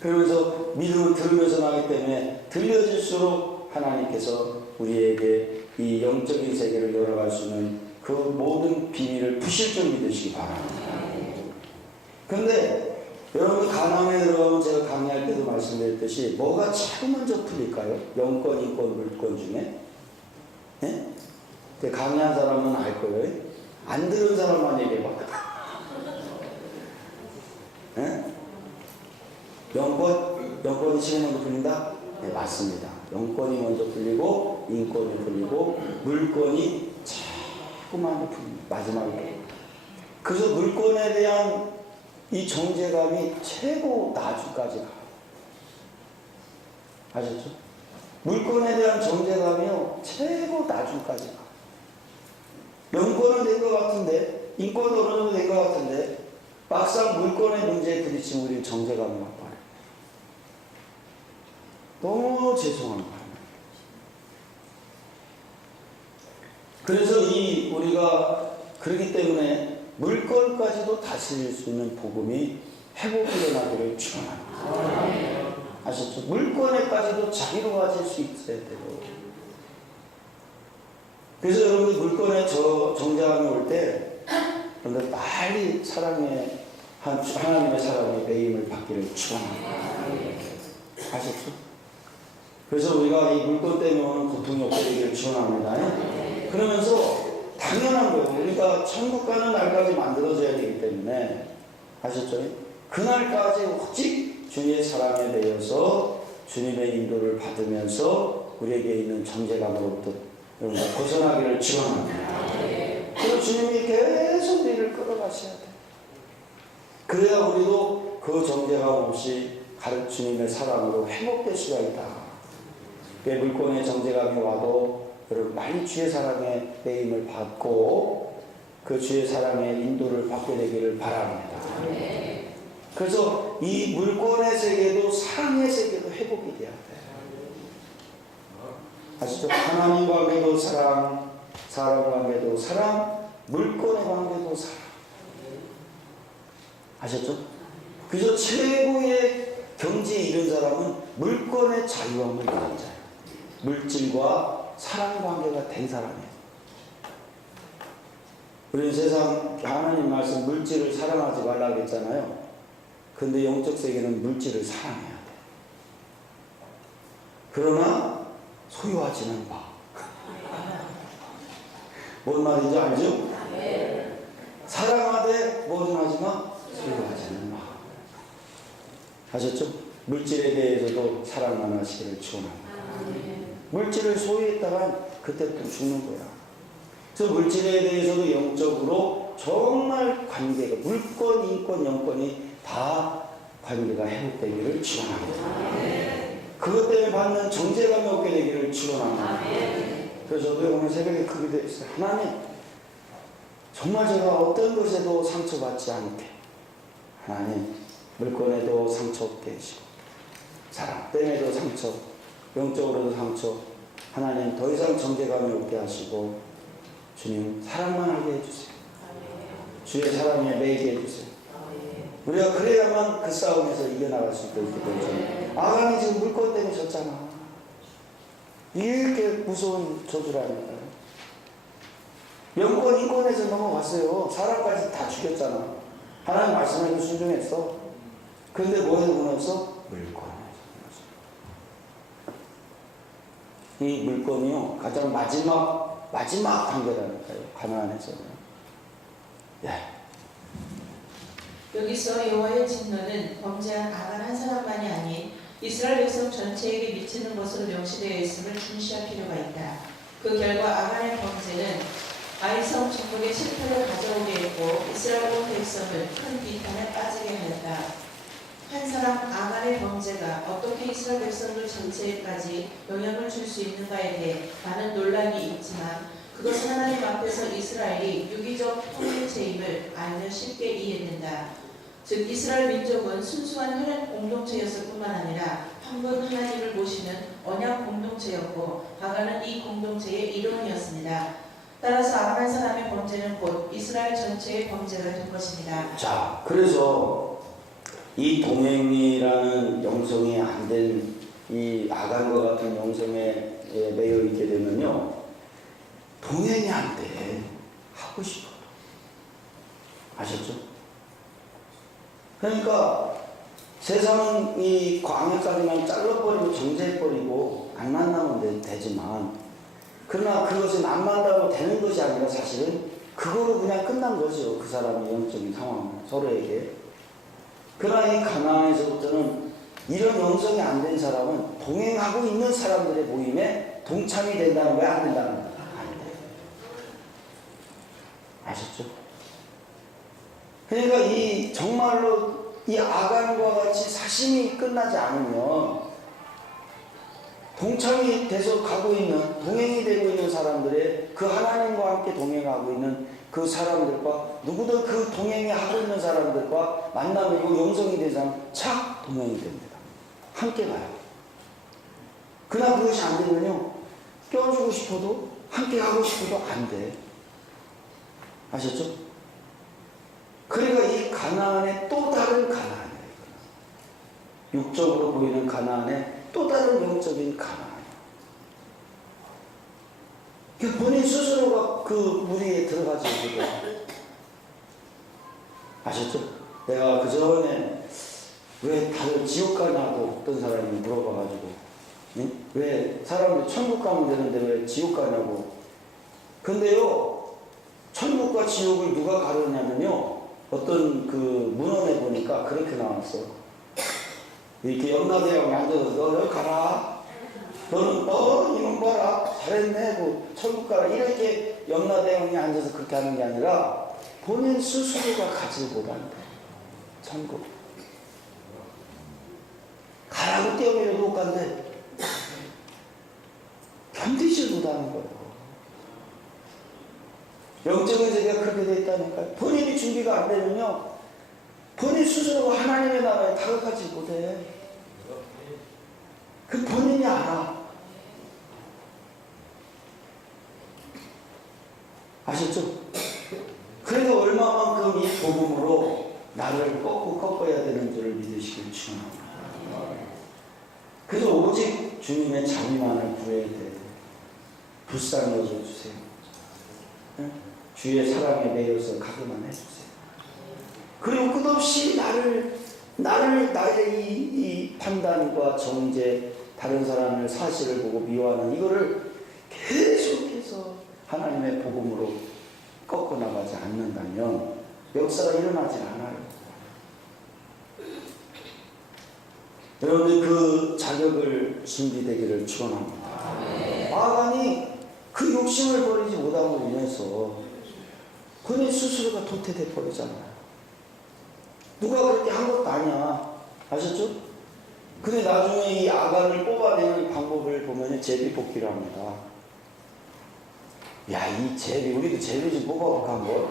그러면서 믿음을 들으면서 나기 때문에 들려질수록 하나님께서 우리에게 이 영적인 세계를 열어갈 수 있는 그 모든 비밀을 푸실 줄 믿으시기 바랍니다. 그런데 여러분 가나안에 들어가면 제가 강의할 때도 말씀드렸듯이 뭐가 제일 먼저 풀릴까요? 영권, 인권, 물권 중에? 네? 강의한 사람은 알 거예요. 안 들은 사람만 얘기해봐. 네? 영권이 제일 먼저 풀린다? 네, 맞습니다. 영권이 먼저 풀리고 인권이 풀리고 물권이 자꾸만 풀립니다. 마지막에. 그래서 물권에 대한 이 정죄감이 최고 나중까지 가요. 아셨죠? 물권에 대한 정죄감이요 최고 나중까지 가요. 영권은 된 것 같은데 인권도 어느 정도 된 것 같은데 막상 물권의 문제에 부딪히면 우리는 정죄감이 막 발해요. 너무 죄송한 거예요. 그래서 이 우리가 그렇기 때문에 물건까지도 다스릴 수 있는 복음이 회복이 일어나기를 축원합니다. 아시죠? 물건에까지도 자기로워질 수 있어야 돼요. 그래서 여러분 물건에 정죄감이 올 때 여러분들 빨리 하나님의 사랑에 매임을 받기를 축원합니다. 아셨죠? 그래서 우리가 이 물건 때문에 오는 고통이 없게 되기를 축원합니다. 그러면서 당연한 거예요. 우리가 천국 가는 날까지 만들어져야 되기 때문에 아셨죠? 그날까지 오직 주님의 사랑에 대해서 주님의 인도를 받으면서 우리에게 있는 정죄감으로부터 벗어나기를 축원합니다. 그리고 주님이 계속 우리를 끌어가셔야 돼요. 그래야 우리도 그 정죄감 없이 주님의 사랑으로 회복될 수가 있다. 물건의 정죄감이 와도 여러분 많이 주의 사랑의 매임을 받고 그 주의 사랑의 인도를 받게 되기를 바랍니다. 그래서 이 물건의 세계도 사랑의 세계도 회복이 돼야 돼요. 아시죠? 하나님 관계도 사랑, 사람 관계도 사랑, 물건의 관계도 사랑. 아셨죠? 그래서 최고의 경지에 이른 사람은 물건의 자유함을 가진 자예요. 물질과 사랑 관계가 된 사람이에요. 우리는 세상 하나님 말씀 물질을 사랑하지 말라고 했잖아요. 근데 영적 세계는 물질을 사랑해야 돼. 그러나 소유하지는 마. 뭔 말인지 알죠? 사랑하되 뭐든 하지 마, 소유하지는 마. 아셨죠? 물질에 대해서도 사랑만 하시기를 축원합니다. 물질을 소유했다가 그때부터 죽는 거야. 그래서 물질에 대해서도 영적으로 정말 관계가 물권, 인권, 영권이 다 관계가 회복되기를 축원합니다. 그것 때문에 받는 정죄감이 없게 되기를 축원합니다. 그래서 저도 오늘 새벽에 크게 되었어요. 하나님, 정말 제가 어떤 것에도 상처받지 않게 하나님 물건에도 상처 없게 해주시고 사랑 때문에도 상처, 영적으로도 상처, 하나님 더 이상 정죄감이 없게 하시고 주님 사랑만 하게 해주세요. 주의 사랑에 매이게 해주세요. 우리가 그래야만 그 싸움에서 이겨나갈 수 있게 되죠. 아간이 지금 물건 때문에 졌잖아. 이렇게 무서운 저주라니까요. 영권, 인권에서 넘어갔어요. 사람까지 다 죽였잖아. 하나님 말씀에도 순종했어. 그런데 뭐에 무너졌어? 물건에 무너졌어. 이 물건이요, 가장 마지막 단계라니까요. 가나안에서는. 여기서 여호와의 진노는 범죄한 아간 한 사람만이 아닌 이스라엘 백성 전체에게 미치는 것으로 명시되어 있음을 중시할 필요가 있다. 그 결과 아간의 범죄는 아이성 정복의 실패를 가져오게 했고 이스라엘 온 백성을 큰 비탄에 빠지게 하였다. 한 사람 아간의 범죄가 어떻게 이스라엘 백성들 전체에까지 영향을 줄 수 있는가에 대해 많은 논란이 있지만 그것은 하나님 앞에서 이스라엘이 유기적 통일체임을 알면 쉽게 이해된다. 즉 이스라엘 민족은 순수한 혈연 공동체였을 뿐만 아니라 한 분 하나님을 모시는 언약 공동체였고 아간은 이 공동체의 일원이었습니다. 따라서 아간 한 사람의 범죄는 곧 이스라엘 전체의 범죄가 된 것입니다. 자, 그래서 이 동행이라는 영성이 안 된 이 아간과 같은 영성에 매여 있게 되면요, 동행이 안 돼. 하고 싶어. 아셨죠? 그러니까 세상은 이 광야까지만 잘라버리고 정죄해버리고 안 만나면 되지만, 그러나 그것은 안 만나고 되는 것이 아니라 사실은 그거로 그냥 끝난 거죠. 그 사람의 영적인 상황, 서로에게. 그러나 이 가나안에서부터는 이런 영성이 안 된 사람은 동행하고 있는 사람들의 모임에 동참이 된다는 거야, 안 된다는 거야? 안 돼. 아셨죠? 그러니까 이 정말로 이 아간과 같이 사심이 끝나지 않으면 동참이 돼서 가고 있는, 동행이 되고 있는 사람들의 그 하나님과 함께 동행하고 있는 그 사람들과 누구든 그 동행이 하고 있는 사람들과 만나면 영성이 된 사람 착 동행이 됩니다. 함께 가요. 그러나 그것이 안 되면요, 껴주고 싶어도 함께 하고 싶어도 안 돼. 아셨죠? 그러니까 이 가나안의 또 다른 가나안이에요. 육적으로 보이는 가나안의 또 다른 영적인 가나안이에요. 그러니까 본인 스스로가 그 무리에 들어가지 못해요. 아셨죠? 내가 그 전에 왜 다들 지옥 가냐고 어떤 사람이 물어봐가지고, 응? 왜 사람들이 천국 가면 되는데 왜 지옥 가냐고. 근데요, 천국과 지옥을 누가 가르냐면요, 어떤 그 문헌에 보니까 그렇게 나왔어. 이렇게 염라대왕이 앉아서 너 여기 가라. 너는 이놈 봐라. 잘했네. 뭐 천국 가라. 이렇게 염라대왕이 앉아서 그렇게 하는 게 아니라 본인 스스로가 가지 못한대. 천국. 가라고 떼어내려도 못 간대. 견디지 못하는 거예요. 영적인 세계가 그렇게 돼 있다니까요. 본인이 준비가 안 되면요, 본인 스스로가 하나님의 나라에 다가가지 못해. 그 본인이 알아. 아셨죠? 그래도 얼마만큼 이 복음으로 나를 꺾어야 되는 줄을 믿으시길 축원합니다. 그래서 오직 주님의 자비만을 구해야 돼. 불쌍히 여겨주세요. 네? 주의 사랑에 매여서 가게만 해주세요. 그리고 끝없이 나의 이 판단과 정죄, 다른 사람을 사실을 보고 미워하는 이거를 계속해서 하나님의 복음으로 꺾어나가지 않는다면 역사가 일어나지 않아요. 여러분들 그 자격을 준비되기를 축원합니다. 아간이 그 욕심을 버리지 못함으로 인해서 본인 스스로가 도태돼 버리잖아요. 누가 그렇게 한 것도 아니야. 아셨죠? 근데 나중에 이 아간을 뽑아내는 방법을 보면 제비뽑기를 합니다. 야, 이 제비, 우리도 제비 좀 뽑아볼까 한번.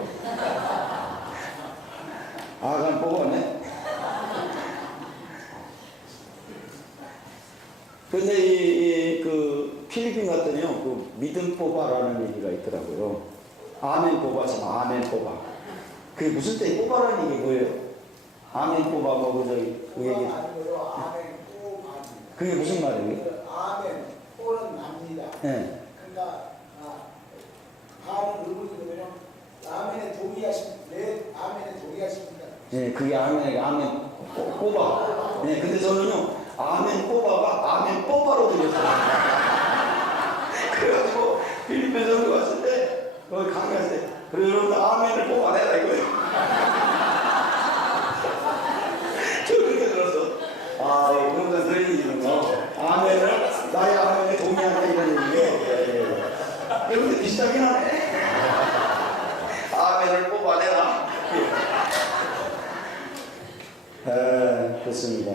아간 뽑아내? 근데 그 필리핀 갔더니요, 그 믿음 뽑아라는 얘기가 있더라고요. 아멘 뽑아잖아, 아멘 뽑아. 그게 무슨 때 뽑아라는 얘기 뭐예요? 아멘 뽑아, 뭐, 그 얘기. 그게 무슨 말이에요? 아멘, 꼴은 납니다. 네. 그러니까, 아는 의문이거든요. 아멘에 동의하십니까? 네, 아멘에 동의하십니까? 네, 그게 아멘 뽑아. 네, 근데 저는요, 아멘 뽑아가 아멘 뽑아로 들렸어요. 그래가지고 필리핀 선교 갔을 때, 거기 강의할 때, 그래, 여러분들 아멘을 뽑아내라 이거예요. 저 그렇게 들었어. 아, 공부가 그런 얘기구나. 아멘을, 나의 아멘에 동의한다 이런 얘기예요. 여러분들 비슷하긴 하네. 아멘을 뽑아내라. 네, 그렇습니다.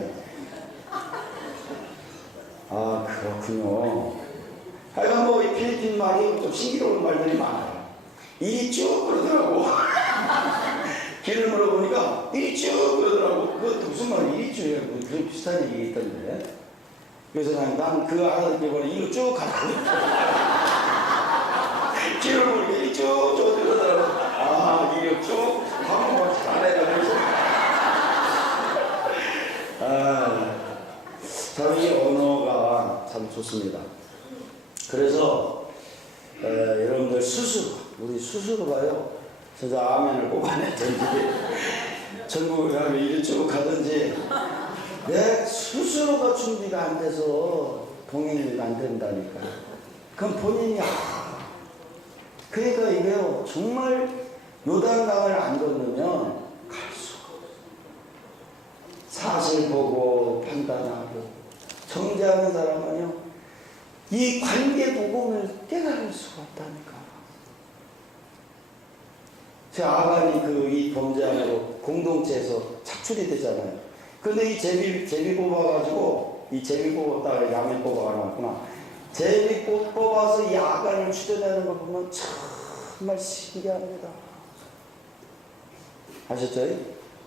아, 그렇군요. 하여간 뭐, 이 필리핀 말이 좀 신기로운 말들이 많아요. 일이 쭉 그러더라고. 길을 물어보니까 일이 쭉 그러더라고. 그것도 무슨 말이야? 일이 쭉이야. 뭐 그런 비슷한 얘기 있던데. 그래서 난 그 알아듣기보다 일로 쭉 가라고. 길을 물으니까 일이 쭉 그러더라고. 아, 일이 쭉 가면 잘해라. 그래서. 참, 이 언어가 참 좋습니다. 그래서, 여러분들 스스로, 우리 스스로가요, 진짜 아멘을 뽑아내든지, 전국을 가면 이리 쭉 가든지, 내 스스로가 준비가 안 돼서 동행이 안 된다니까. 그건 본인이 알아. 그러니까 이게요, 정말 요단강을 안 건너면 갈 수가 없어. 사실 보고 판단하고 정죄하는 사람은요, 이 관계 복음을 깨달을 수가 없다니까. 제 아간이 이 범죄함으로 공동체에서 착출이 되잖아요. 근데 이 제비 뽑아가지고, 이 제비 뽑았다가 야매 뽑아가 나왔구나. 제비 뽑아서 이 아간을 추려내는 걸 보면 정말 신기합니다. 아셨죠?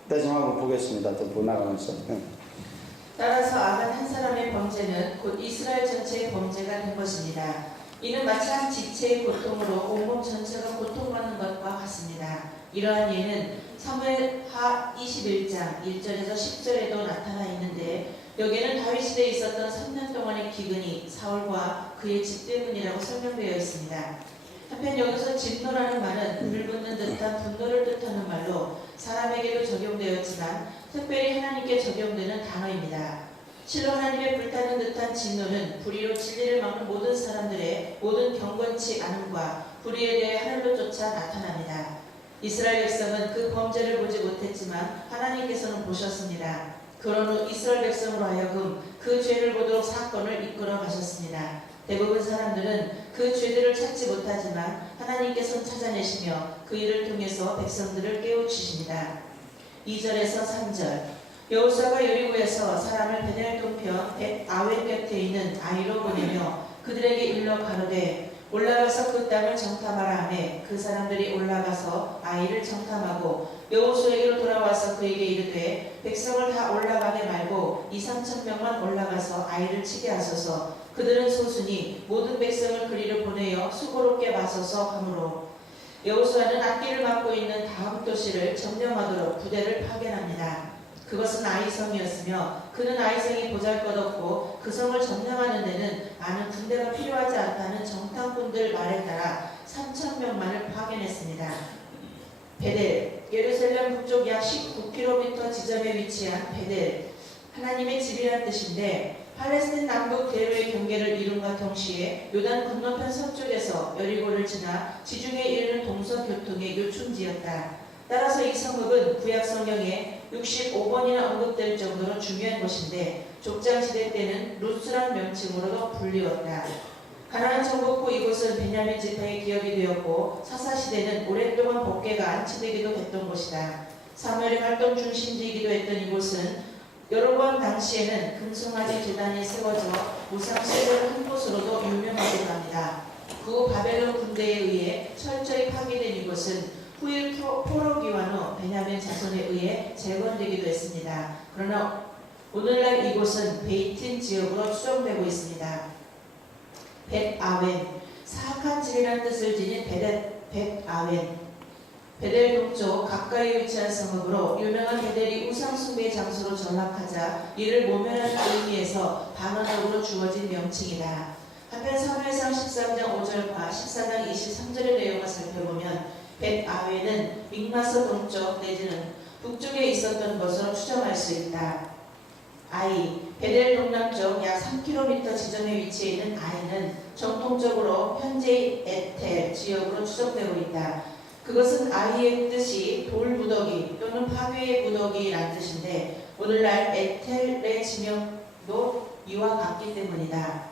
이따 좀 한번 보겠습니다. 좀 보나가면서. 따라서 아간 한 사람의 범죄는 곧 이스라엘 전체의 범죄가 된 것입니다. 이는 마치 한 지체의 고통으로 온몸 전체가 고통받는 것과 같습니다. 이러한 예는 사무엘하 21장 1절에서 10절에도 나타나 있는데 여기에는 다윗 시대에 있었던 3년 동안의 기근이 사울과 그의 집 때문이라고 설명되어 있습니다. 한편 여기서 진노라는 말은 불붙는 듯한 분노를 뜻하는 말로 사람에게도 적용되었지만 특별히 하나님께 적용되는 단어입니다. 실로 하나님의 불타는 듯한 진노는 불의로 진리를 막는 모든 사람들의 모든 경건치 않음과 불의에 대해 하늘로 쫓아 나타납니다. 이스라엘 백성은 그 범죄를 보지 못했지만 하나님께서는 보셨습니다. 그런 후 이스라엘 백성으로 하여금 그 죄를 보도록 사건을 이끌어 가셨습니다. 대부분 사람들은 그 죄들을 찾지 못하지만 하나님께서는 찾아내시며 그 일을 통해서 백성들을 깨우치십니다. 2절에서 3절 여호수아가 여리고에서 사람을 베델 동편 아웬 곁에 있는 아이로 보내며 그들에게 일러 가로되 올라가서 그 땅을 정탐하라 하매 그 사람들이 올라가서 아이를 정탐하고 여호수아에게로 돌아와서 그에게 이르되 백성을 다 올라가게 말고 2-3천 명만 올라가서 아이를 치게 하소서. 그들은 소수니 모든 백성을 그리로 보내어 수고롭게 마소서 하므로 여호수아는 악기를 맡고 있는 다음 도시를 점령하도록 부대를 파견합니다. 그것은 아이성이었으며 그는 아이성이 보잘것없고 그 성을 점령하는 데는 많은 군대가 필요하지 않다는 정탐꾼들 말에 따라 3,000명만을 파견했습니다. 베델, 예루살렘 북쪽 약 19km 지점에 위치한 베델, 하나님의 집이란 뜻인데 팔레스틴 남북 대로의 경계를 이룬과 동시에 요단 건너편 서쪽에서 여리고를 지나 지중해에 이르는 동서교통의 요충지였다. 따라서 이 성읍은 구약 성경에 65번이나 언급될 정도로 중요한 곳인데 족장시대 때는 루스란 명칭으로도 불리웠다. 가나안 정복 후 이곳은 베냐민 지파의 기업이 되었고 사사시대는 오랫동안 법궤가 안치되기도 했던 곳이다. 사무엘의 활동 중심지이기도 했던 이곳은 여로보암 당시에는 금송아지 제단이 세워져 우상 숭배를 한 곳으로도 유명하기도 합니다. 그 바벨론 군대에 의해 철저히 파괴된 이곳은 후일 포로 기환 후 베냐민 자손에 의해 재건되기도 했습니다. 그러나 오늘날 이곳은 베이틴 지역으로 추정되고 있습니다. 벳아웬, 사악한 집이라는 뜻을 지닌 벳아웬, 베델 동쪽 가까이 위치한 성읍으로 유명한 베델이 우상숭배의 장소로 전락하자 이를 모면하는 의미에서 반언적으로 주어진 명칭이다. 한편 사무엘상 13장 5절과 14장 23절의 내용을 살펴보면 벳아웬은 믹마서 동쪽 내지는 북쪽에 있었던 것으로 추정할 수 있다. 아이, 베델 동남쪽 약 3km 지점에 위치해 있는 아이는 정통적으로 현재의 에텔 지역으로 추정되고 있다. 그것은 아이의 뜻이 돌무더기 또는 파괴의 무더기라는 뜻인데 오늘날 에텔의 지명도 이와 같기 때문이다.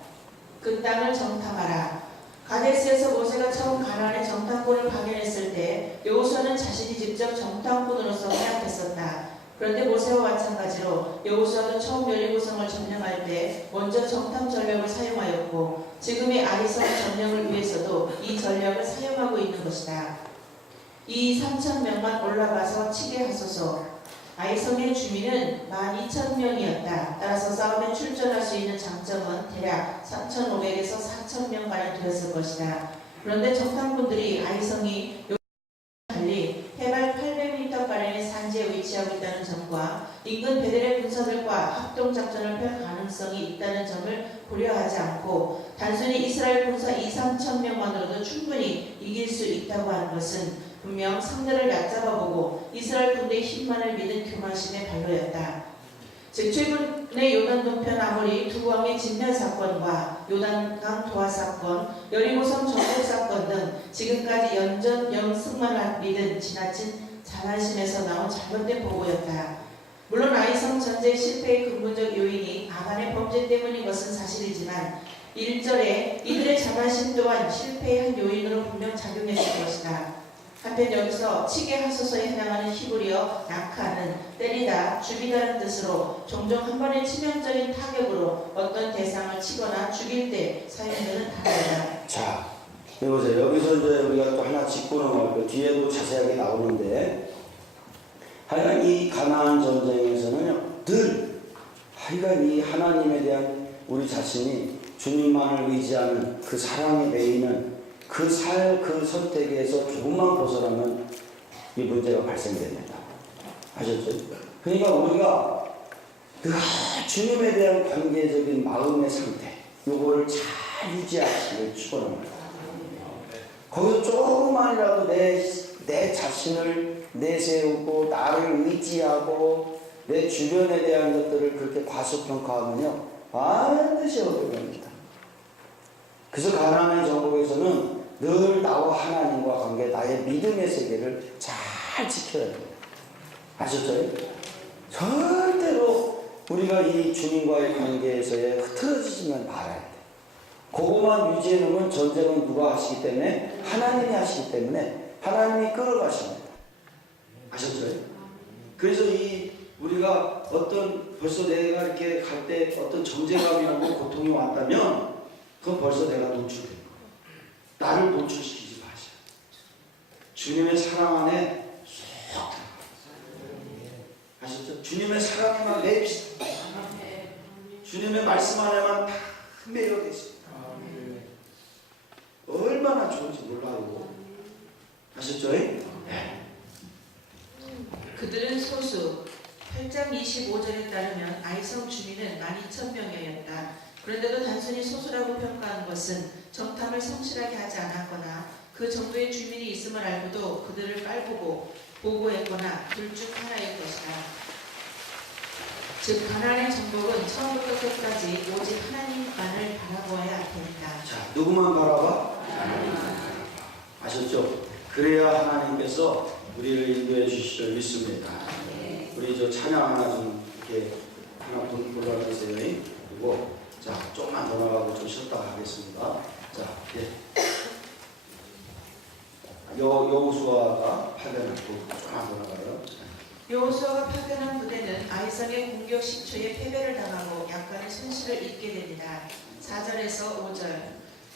그 땅을 정탐하라. 가데스에서 모세가 처음 가나안에 정탐꾼을 파견했을 때 여호수아는 자신이 직접 정탐꾼으로서 활약했었다. 그런데 모세와 마찬가지로 여호수아도 처음 여리고성을 점령할 때 먼저 정탐 전략을 사용하였고 지금의 아이성 점령을 위해서도 이 전략을 사용하고 있는 것이다. 이 3,000명만 올라가서 치게 하소서. 아이성의 주민은 12,000명이었다. 따라서 싸움에 출전할 수 있는 장점은 대략 3,500에서 4,000명 가량 되었을 것이다. 그런데 정탐꾼들이 아이성이 달리 해발 800m가량의 산지에 위치하고 있다는 점과 인근 베델의 군사들과 합동작전을 펼 가능성이 있다는 점을 고려하지 않고 단순히 이스라엘 군사 2-3,000명만으로도 충분히 이길 수 있다고 하는 것은 분명 상대를 얕잡아보고 이스라엘 군대의 힘만을 믿은 교만심의 발로였다. 즉 최근의 요단 동편 아모리 두 왕의 진멸 사건과 요단강 도하 사건, 여리고성 정복 사건 등 지금까지 연전 영승만 믿은 지나친 자만심에서 나온 잘못된 보고였다. 물론 아이성 전쟁 실패의 근본적 요인이 아간의 범죄 때문인 것은 사실이지만 1절에 이들의 자만심 또한 실패의 한 요인으로 분명 작용했을 것이다. 한편 여기서 치게 하소서에 해당하는 히브리어 낙하는 때리다, 죽이다는 뜻으로 종종 한 번의 치명적인 타격으로 어떤 대상을 치거나 죽일 때 사용되는 단어다. 자, 이보세요. 여기서 이제 우리가 또 하나 짚고 넘어갈 거 뒤에도 자세하게 나오는데 하여간 이 가나안 전쟁에서는요 늘 하여간 이 하나님에 대한 우리 자신이 주님만을 의지하는 그 사랑에 매이는 그 선택에서 조금만 벗어나면 이 문제가 발생됩니다. 아셨죠? 그러니까 우리가 늘 주님에 대한 관계적인 마음의 상태, 요거를 잘 유지하시길 축원합니다. 거기서 조금만이라도 내 자신을 내세우고 나를 의지하고 내 주변에 대한 것들을 그렇게 과소평가하면요 반드시 얻어갑니다. 그래서 가나안의 정복에서는 늘 나와 하나님과 관계, 나의 믿음의 세계를 잘 지켜야 됩니다. 아셨죠? 절대로 우리가 이 주님과의 관계에서의 흐트러지지만 말아야 돼. 그것만 유지해 놓으면 전쟁은 누가 하시기 때문에? 하나님이 하시기 때문에 하나님이 끌어가십니다. 아셨죠? 그래서 우리가 벌써 내가 이렇게 갈 때 어떤 정제감이 오고 고통이 왔다면 그건 벌써 내가 노출된 거예요. 나를 노출시키지 마세요. 주님의 사랑 안에 쏙 들어가요. 아셨죠? 주님의 사랑에만 매입시다. 주님의 말씀 안에만 다 매여 계십니다. 얼마나 좋은지 몰라요. 아셨죠? 네. 그들은 소수 8장 25절에 따르면 아이성 주민은 12,000명이었다. 그런데도 단순히 소수라고 평가한 것은 정탐을 성실하게 하지 않았거나 그 정도의 주민이 있음을 알고도 그들을 깔보고 보고했거나 둘 중 하나일 것이다. 즉 가나안의 정복은 처음부터 끝까지 오직 하나님만을 바라보아야 됩니다. 자, 누구만 바라봐? 아셨죠? 그래야 하나님께서 우리를 인도해 주실 줄 믿습니다. 우리 저 찬양 하나 좀 이렇게 하나 불러주세요. 그리고 자, 조금만 더 나가고 좀 쉬었다 가겠습니다. 자, 예. 여호수아가 파견했고 조금만 더 나가요. 여호수아가 파견한 부대는 아이성의 공격 10초에 패배를 당하고 약간의 손실을 입게 됩니다. 4절에서 5절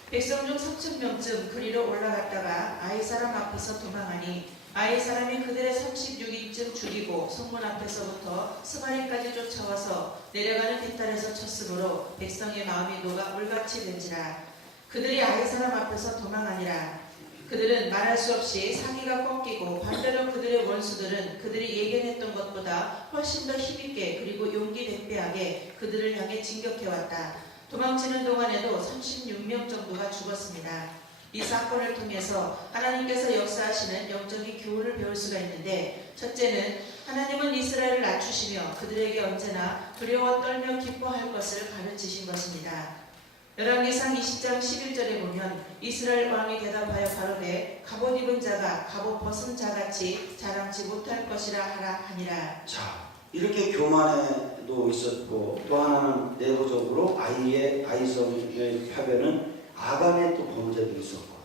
백성 중 3,000명쯤 그리로 올라갔다가 아이 사람 앞에서 도망하니 아이 사람이 그들의 36인쯤 죽이고 성문 앞에서부터 스바림까지 쫓아와서 내려가는 뒷단에서 쳤으므로 백성의 마음이 녹아 물같이 된지라. 그들이 아이 사람 앞에서 도망하니라. 그들은 말할 수 없이 상의가 꺾이고 반대로 그들의 원수들은 그들이 예견했던 것보다 훨씬 더 힘있게 그리고 용기 백배하게 그들을 향해 진격해왔다. 도망치는 동안에도 36명 정도가 죽었습니다. 이 사건을 통해서 하나님께서 역사하시는 영적인 교훈을 배울 수가 있는데, 첫째는 하나님은 이스라엘을 낮추시며 그들에게 언제나 두려워 떨며 기뻐할 것을 가르치신 것입니다. 열왕기상 20장 11절에 보면 이스라엘 왕이 대답하여 가로되 갑옷 입은 자가 갑옷 벗은 자같이 자랑치 못할 것이라 하라 하니라. 자, 이렇게 교만에도 있었고 또 하나는 내부적으로 아이성의 파견은 아간의 또 범죄도 있었고,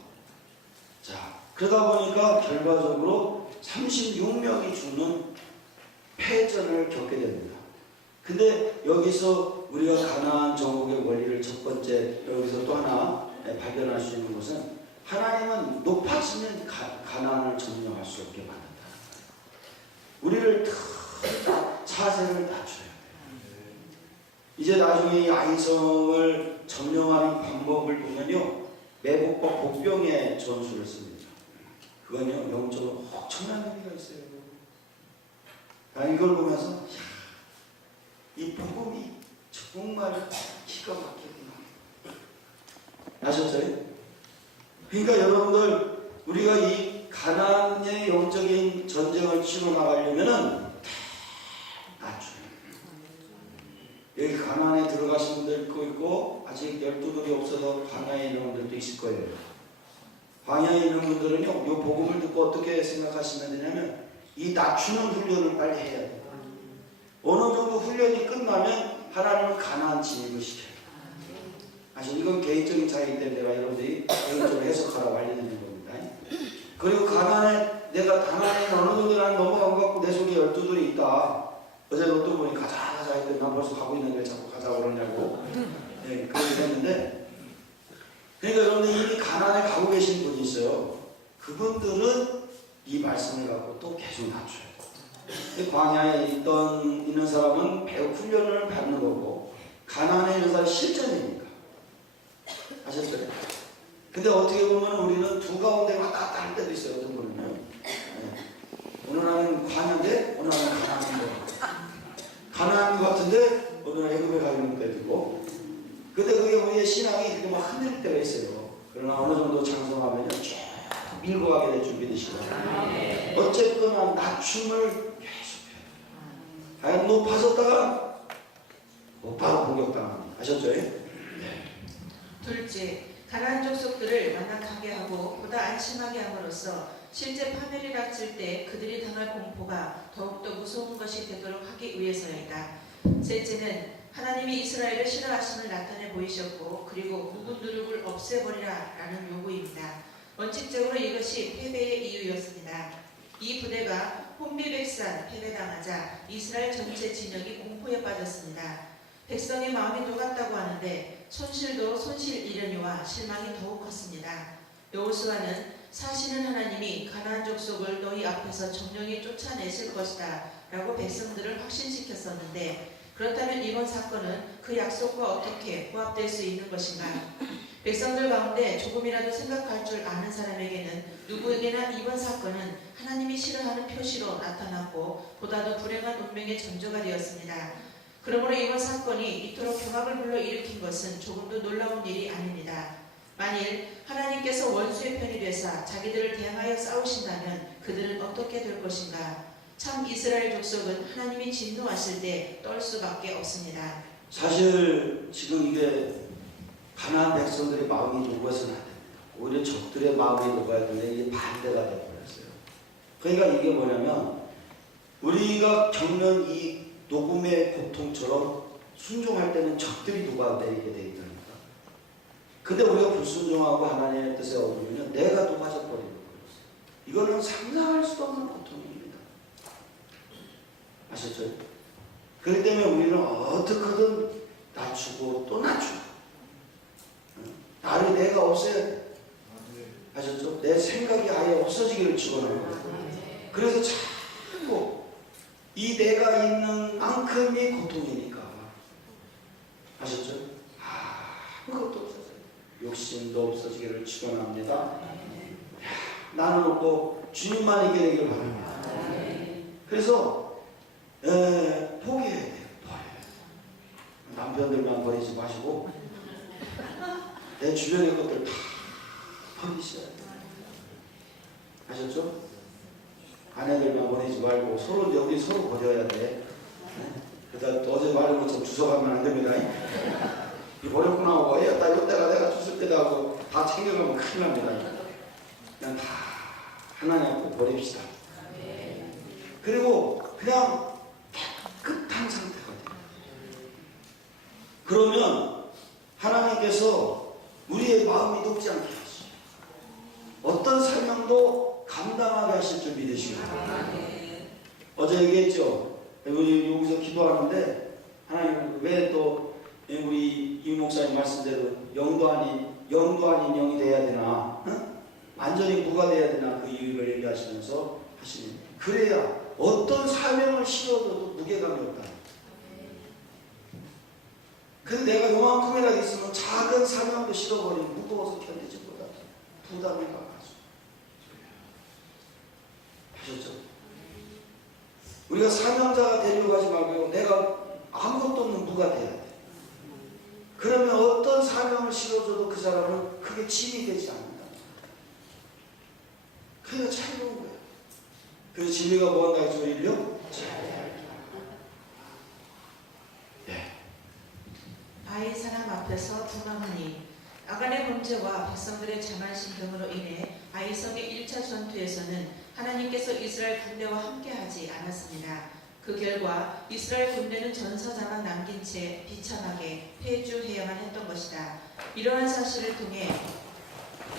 자, 그러다 보니까 결과적으로 36명이 죽는 패전을 겪게 됩니다. 근데 여기서 우리가 가나안 정복의 원리를 첫 번째 여기서 또 하나 발견할 수 있는 것은 하나님은 높아지면 가나안을 점령할 수 없게 만든다. 우리를 자세를 낮춰야 돼요. 이제 나중에 이 아이성을 점령하는 방법을 보면요, 매복과 복병의 전술을 씁니다. 그건요 영적으로 엄청난 의미가 있어요. 나는 이걸 보면서 이 복음이 정말 기가 막히구나. 아셨어요? 그러니까 여러분들, 우리가 이 가나안의 영적인 전쟁을 치러 나가려면은 낮춰요. 여기 가나안에 들어가신 분들 있고 아직 12돌이 없어서 광야에 있는 분들도 있을 거예요. 광야에 있는 분들은요, 이 복음을 듣고 어떻게 생각하시면 되냐면 이 낮추는 훈련을 빨리 해야 돼요. 어느 정도 훈련이 끝나면 하나님은 가나안 진입을 시켜요. 아시죠? 이건 개인적인 차이기 때문에 내가 여러분들이 개인적으로 해석하라고 알려드리는 겁니다. 그리고 내가 가나안에 어느 정도 난 넘어간 것 같고 내 속에 12돌이 있다. 어제 어떤 분이 가자 했더니 난 벌써 가고 있는데 왜 자꾸 가자고 그러냐고. 네, 그렇게 했는데, 그러니까 여러분들 이미 가나안에 가고 계신 분이 있어요. 그분들은 이 말씀을 갖고 또 계속 낮춰요. 광야에 있는 사람은 배우 훈련을 받는 거고, 가나안에 있는 사람은 실전이니까 아셨죠? 근데 어떻게 보면 우리는 두 가운데 왔다 갔다 할 때도 있어요. 어떤 분은요. 어느 날은 관인데 어느 날은 가난한데, 가난한 것 같은데 어느 날 애굽에 가 있는 때도 있고. 근데 그게 우리의 신앙이 이렇게 막 흔들릴 때가 있어요. 그러나 어느 정도 장성하면 쭉 밀고 가게 될 준비되시고, 어쨌거나 낮춤을 계속해요. 과연 높아졌다가 바로 공격당합니다. 아셨죠? 둘째, 가나안 족속들을 완악하게 하고 보다 안심하게 함으로써 실제 파멸이 닥칠 때 그들이 당할 공포가 더욱더 무서운 것이 되도록 하기 위해서이다. 셋째는 하나님이 이스라엘을 싫어하심을 나타내 보이셨고, 그리고 묵은 누룩을 없애버리라 라는 요구입니다. 원칙적으로 이것이 패배의 이유였습니다. 이 부대가 혼비백산 패배당하자 이스라엘 전체 진영이 공포에 빠졌습니다. 백성의 마음이 녹았다고 하는데 손실도 손실이려니와 실망이 더욱 컸습니다. 여호수아는 사시는 하나님이 가나안 족속을 너희 앞에서 정령히 쫓아내실 것이다 라고 백성들을 확신시켰었는데, 그렇다면 이번 사건은 그 약속과 어떻게 부합될 수 있는 것인가? 백성들 가운데 조금이라도 생각할 줄 아는 사람에게는 누구에게나 이번 사건은 하나님이 싫어하는 표시로 나타났고 보다도 불행한 운명의 전조가 되었습니다. 그러므로 이번 사건이 이토록 경악을 불러일으킨 것은 조금도 놀라운 일이 아닙니다. 만일 하나님께서 원수의 편이 되사 자기들을 대항하여 싸우신다면 그들은 어떻게 될 것인가? 참 이스라엘 족속은 하나님이 진노하실 때 떨 수밖에 없습니다. 사실 지금 이게 가나안 백성들의 마음이 녹아서는 안 됩니다. 오히려 적들의 마음이 녹아야 되는데 이게 반대가 되어버렸어요. 그러니까 이게 뭐냐면 우리가 겪는 이 녹음의 고통처럼 순종할 때는 적들이 녹아내리게 되어 있다니까. 근데 우리가 불순종하고 하나님의 뜻에 어기면 내가 녹아져 버리는 거였어요. 이거는 상상할 수도 없는 고통입니다. 아셨죠? 그렇기 때문에 우리는 어떻게든 낮추고 또 낮추고, 나를 내가 없애야 돼. 아셨죠? 내 생각이 아예 없어지기를 축원하는 거예요. 그래서 자꾸 이 내가 있는 만큼이 고통이니까. 아셨죠? 아무것도 없어져요. 욕심도 없어지기를 축원합니다. 나는 없고 주님만 있게 되기를 바랍니다. 그래서 포기해야 돼요. 남편들만 버리지 마시고 내 주변의 것들 다 버리셔야 돼요. 아셨죠? 아내들만 버리지 말고 서로 여기 서로 버려야 돼. 그러다 어제 말한 것처럼 주워가면 안 됩니다. 이 버렸구나 하고 이때가 내가 주실 때다 하고 다 챙겨가면 큰일 납니다. 그냥 다 하나님 앞에 버립시다. 그리고 그냥 깨끗한 상태가 돼요. 그러면 하나님께서 우리의 마음이 녹지 않게 하시죠. 어떤 사명도 감당하게 하실 준비 되시고. 어제 얘기했죠. 우리 여기서 기도하는데 하나님 왜 또 우리 이 목사님 말씀대로 영도 아닌 영이 돼야 되나? 응? 완전히 무가 돼야 되나? 그 이유를 얘기하시면서 하시는. 그래야 어떤 사명을 실어도 무게감이 없다. 근데 내가 요만큼이라도 있으면 작은 사명도 실어버리면 무거워서 견디지 못하죠. 부담이 가가지고. 하셨죠? 우리가 사명자가 되려고 하지 말고 내가 아무것도 없는 무가 돼야 돼. 그러면 어떤 사명을 실어줘도 그 사람은 크게 짐이 되지 않는다. 그러니까 차이로운 거예요. 그래서 진리가 뭐한다 그 소리를요? 바위 사람 앞에서 분함하니 아간의 범죄와 백성들의 자만심 등으로 인해 아이성의 1차 전투에서는 하나님께서 이스라엘 군대와 함께하지 않았습니다. 그 결과 이스라엘 군대는 전사자만 남긴 채 비참하게 패주해야만 했던 것이다. 이러한 사실을 통해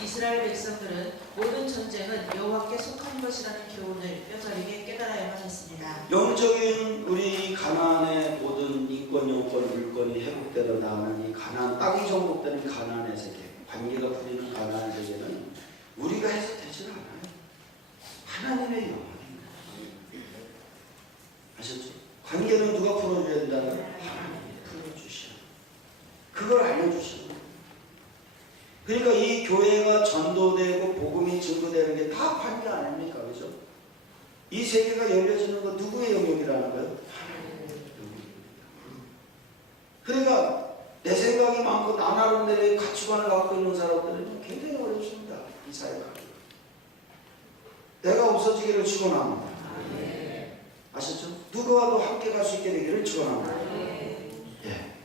이스라엘 백성들은 모든 전쟁은 여호와께 속한 것이라는 교훈을 뼈저리게 깨달아야만 했습니다. 영적인 우리 가나안의 모든 인권, 영권, 물권이 회복되어 나가는 이 가나안, 땅이 정복되는 가나안의 세계, 관계가 풀리는 가나안 세계는 우리가 해서 되지 않아요. 하나님의 영원입니다. 아셨죠? 관계는 누가 풀어줘야 된다는? 하나님이 풀어주시오. 그걸 알려주시오. 그러니까 이 교회가 전도되고 복음이 증거되는 게 다 관계 아닙니까? 그죠? 이 세계가 열려지는 건 누구의 영역이라는 거예요? 그러니까 내 생각이 많고 나 나름대로의 가치관을 갖고 있는 사람들은 굉장히 어렵습니다. 이 사회가. 내가 없어지기를 축원합니다. 아셨죠? 누구와도 함께 갈 수 있게 되기를 축원합니다. 예.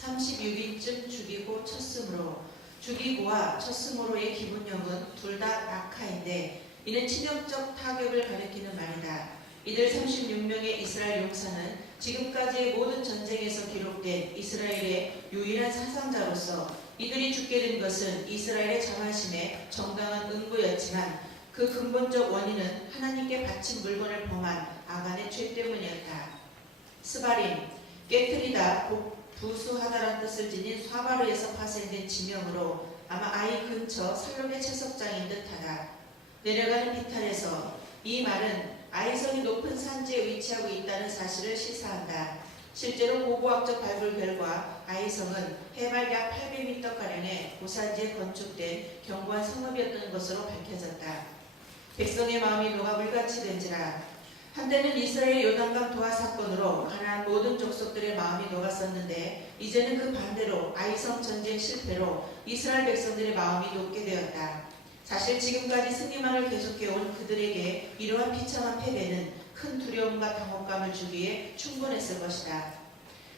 36일쯤 죽이고 쳤으므로 죽이고와 쳤으므로의 기본형은 둘 다 낙하인데 이는 치명적 타격을 가리키는 말이다. 이들 36명의 이스라엘 용사는 지금까지의 모든 전쟁에서 기록된 이스라엘의 유일한 사상자로서 이들이 죽게 된 것은 이스라엘의 자만심에 정당한 응고였지만 그 근본적 원인은 하나님께 바친 물건을 범한 아간의 죄 때문이었다. 스바림, 깨트리다, 부수하다란 뜻을 지닌 쏴바르에서 파생된 지명으로 아마 아이 근처 살롬의 채석장인 듯하다. 내려가는 비탈에서 이 말은 아이성이 높은 산지에 위치하고 있다는 사실을 시사한다. 실제로 고고학적 발굴 결과 아이성은 해발 약 800m가량의 고산지에 건축된 견고한 성읍이었던 것으로 밝혀졌다. 백성의 마음이 녹아 물같이 된지라. 한때는 이스라엘 요단강 도하 사건으로 가나안 모든 족속들의 마음이 녹았었는데 이제는 그 반대로 아이성 전쟁 실패로 이스라엘 백성들의 마음이 녹게 되었다. 사실 지금까지 승리만을 계속해온 그들에게 이러한 비참한 패배는 큰 두려움과 당혹감을 주기에 충분했을 것이다.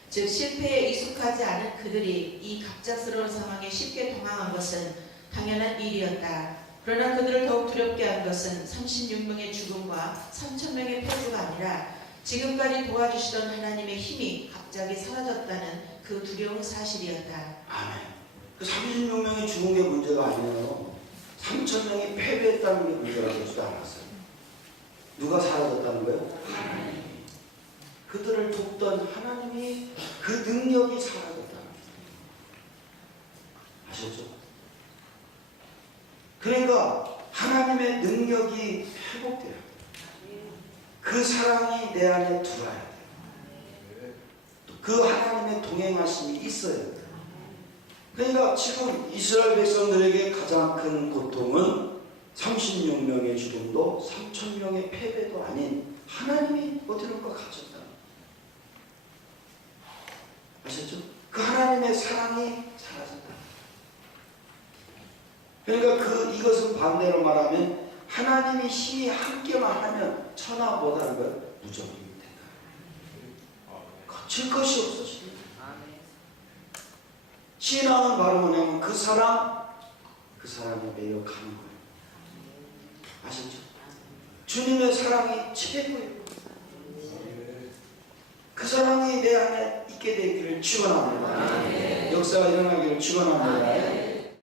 즉 실패에 익숙하지 않은 그들이 이 갑작스러운 상황에 쉽게 당황한 것은 당연한 일이었다. 그러나 그들을 더욱 두렵게 한 것은 36명의 죽음과 3,000명의 패배가 아니라 지금까지 도와주시던 하나님의 힘이 갑자기 사라졌다는 그 두려운 사실이었다. 아멘. 그 36명이 죽은 게 문제가 아니에요. 3,000명이 패배했다는 게 문제가 되지도 않았어요. 누가 사라졌다는 거예요? 하나님. 그들을 돕던 하나님이 그 능력이 사라졌다는 거예요. 아셨죠? 그러니까 하나님의 능력이 회복돼야 돼요. 그 사랑이 내 안에 들어와야 돼요. 그 하나님의 동행하심이 있어야 돼요. 그러니까 지금 이스라엘 백성들에게 가장 큰 고통은 36명의 죽음도 3,000명의 패배도 아닌 하나님이 어디론가 갇혔다. 아셨죠? 그 하나님의 사랑이 사라졌다. 그러니까 이것은 반대로 말하면 하나님이 힘이 함께만 하면 천하보다는 걸 무적이 된다. 거칠 것이 없어집니다. 신앙은 바로 뭐냐면 그 사람에 매여 가는 거예요. 아시죠? 주님의 사랑이 지배고요. 그 사랑이 내 안에 있게 되기를 축원합니다. 역사가 일어나기를 축원합니다.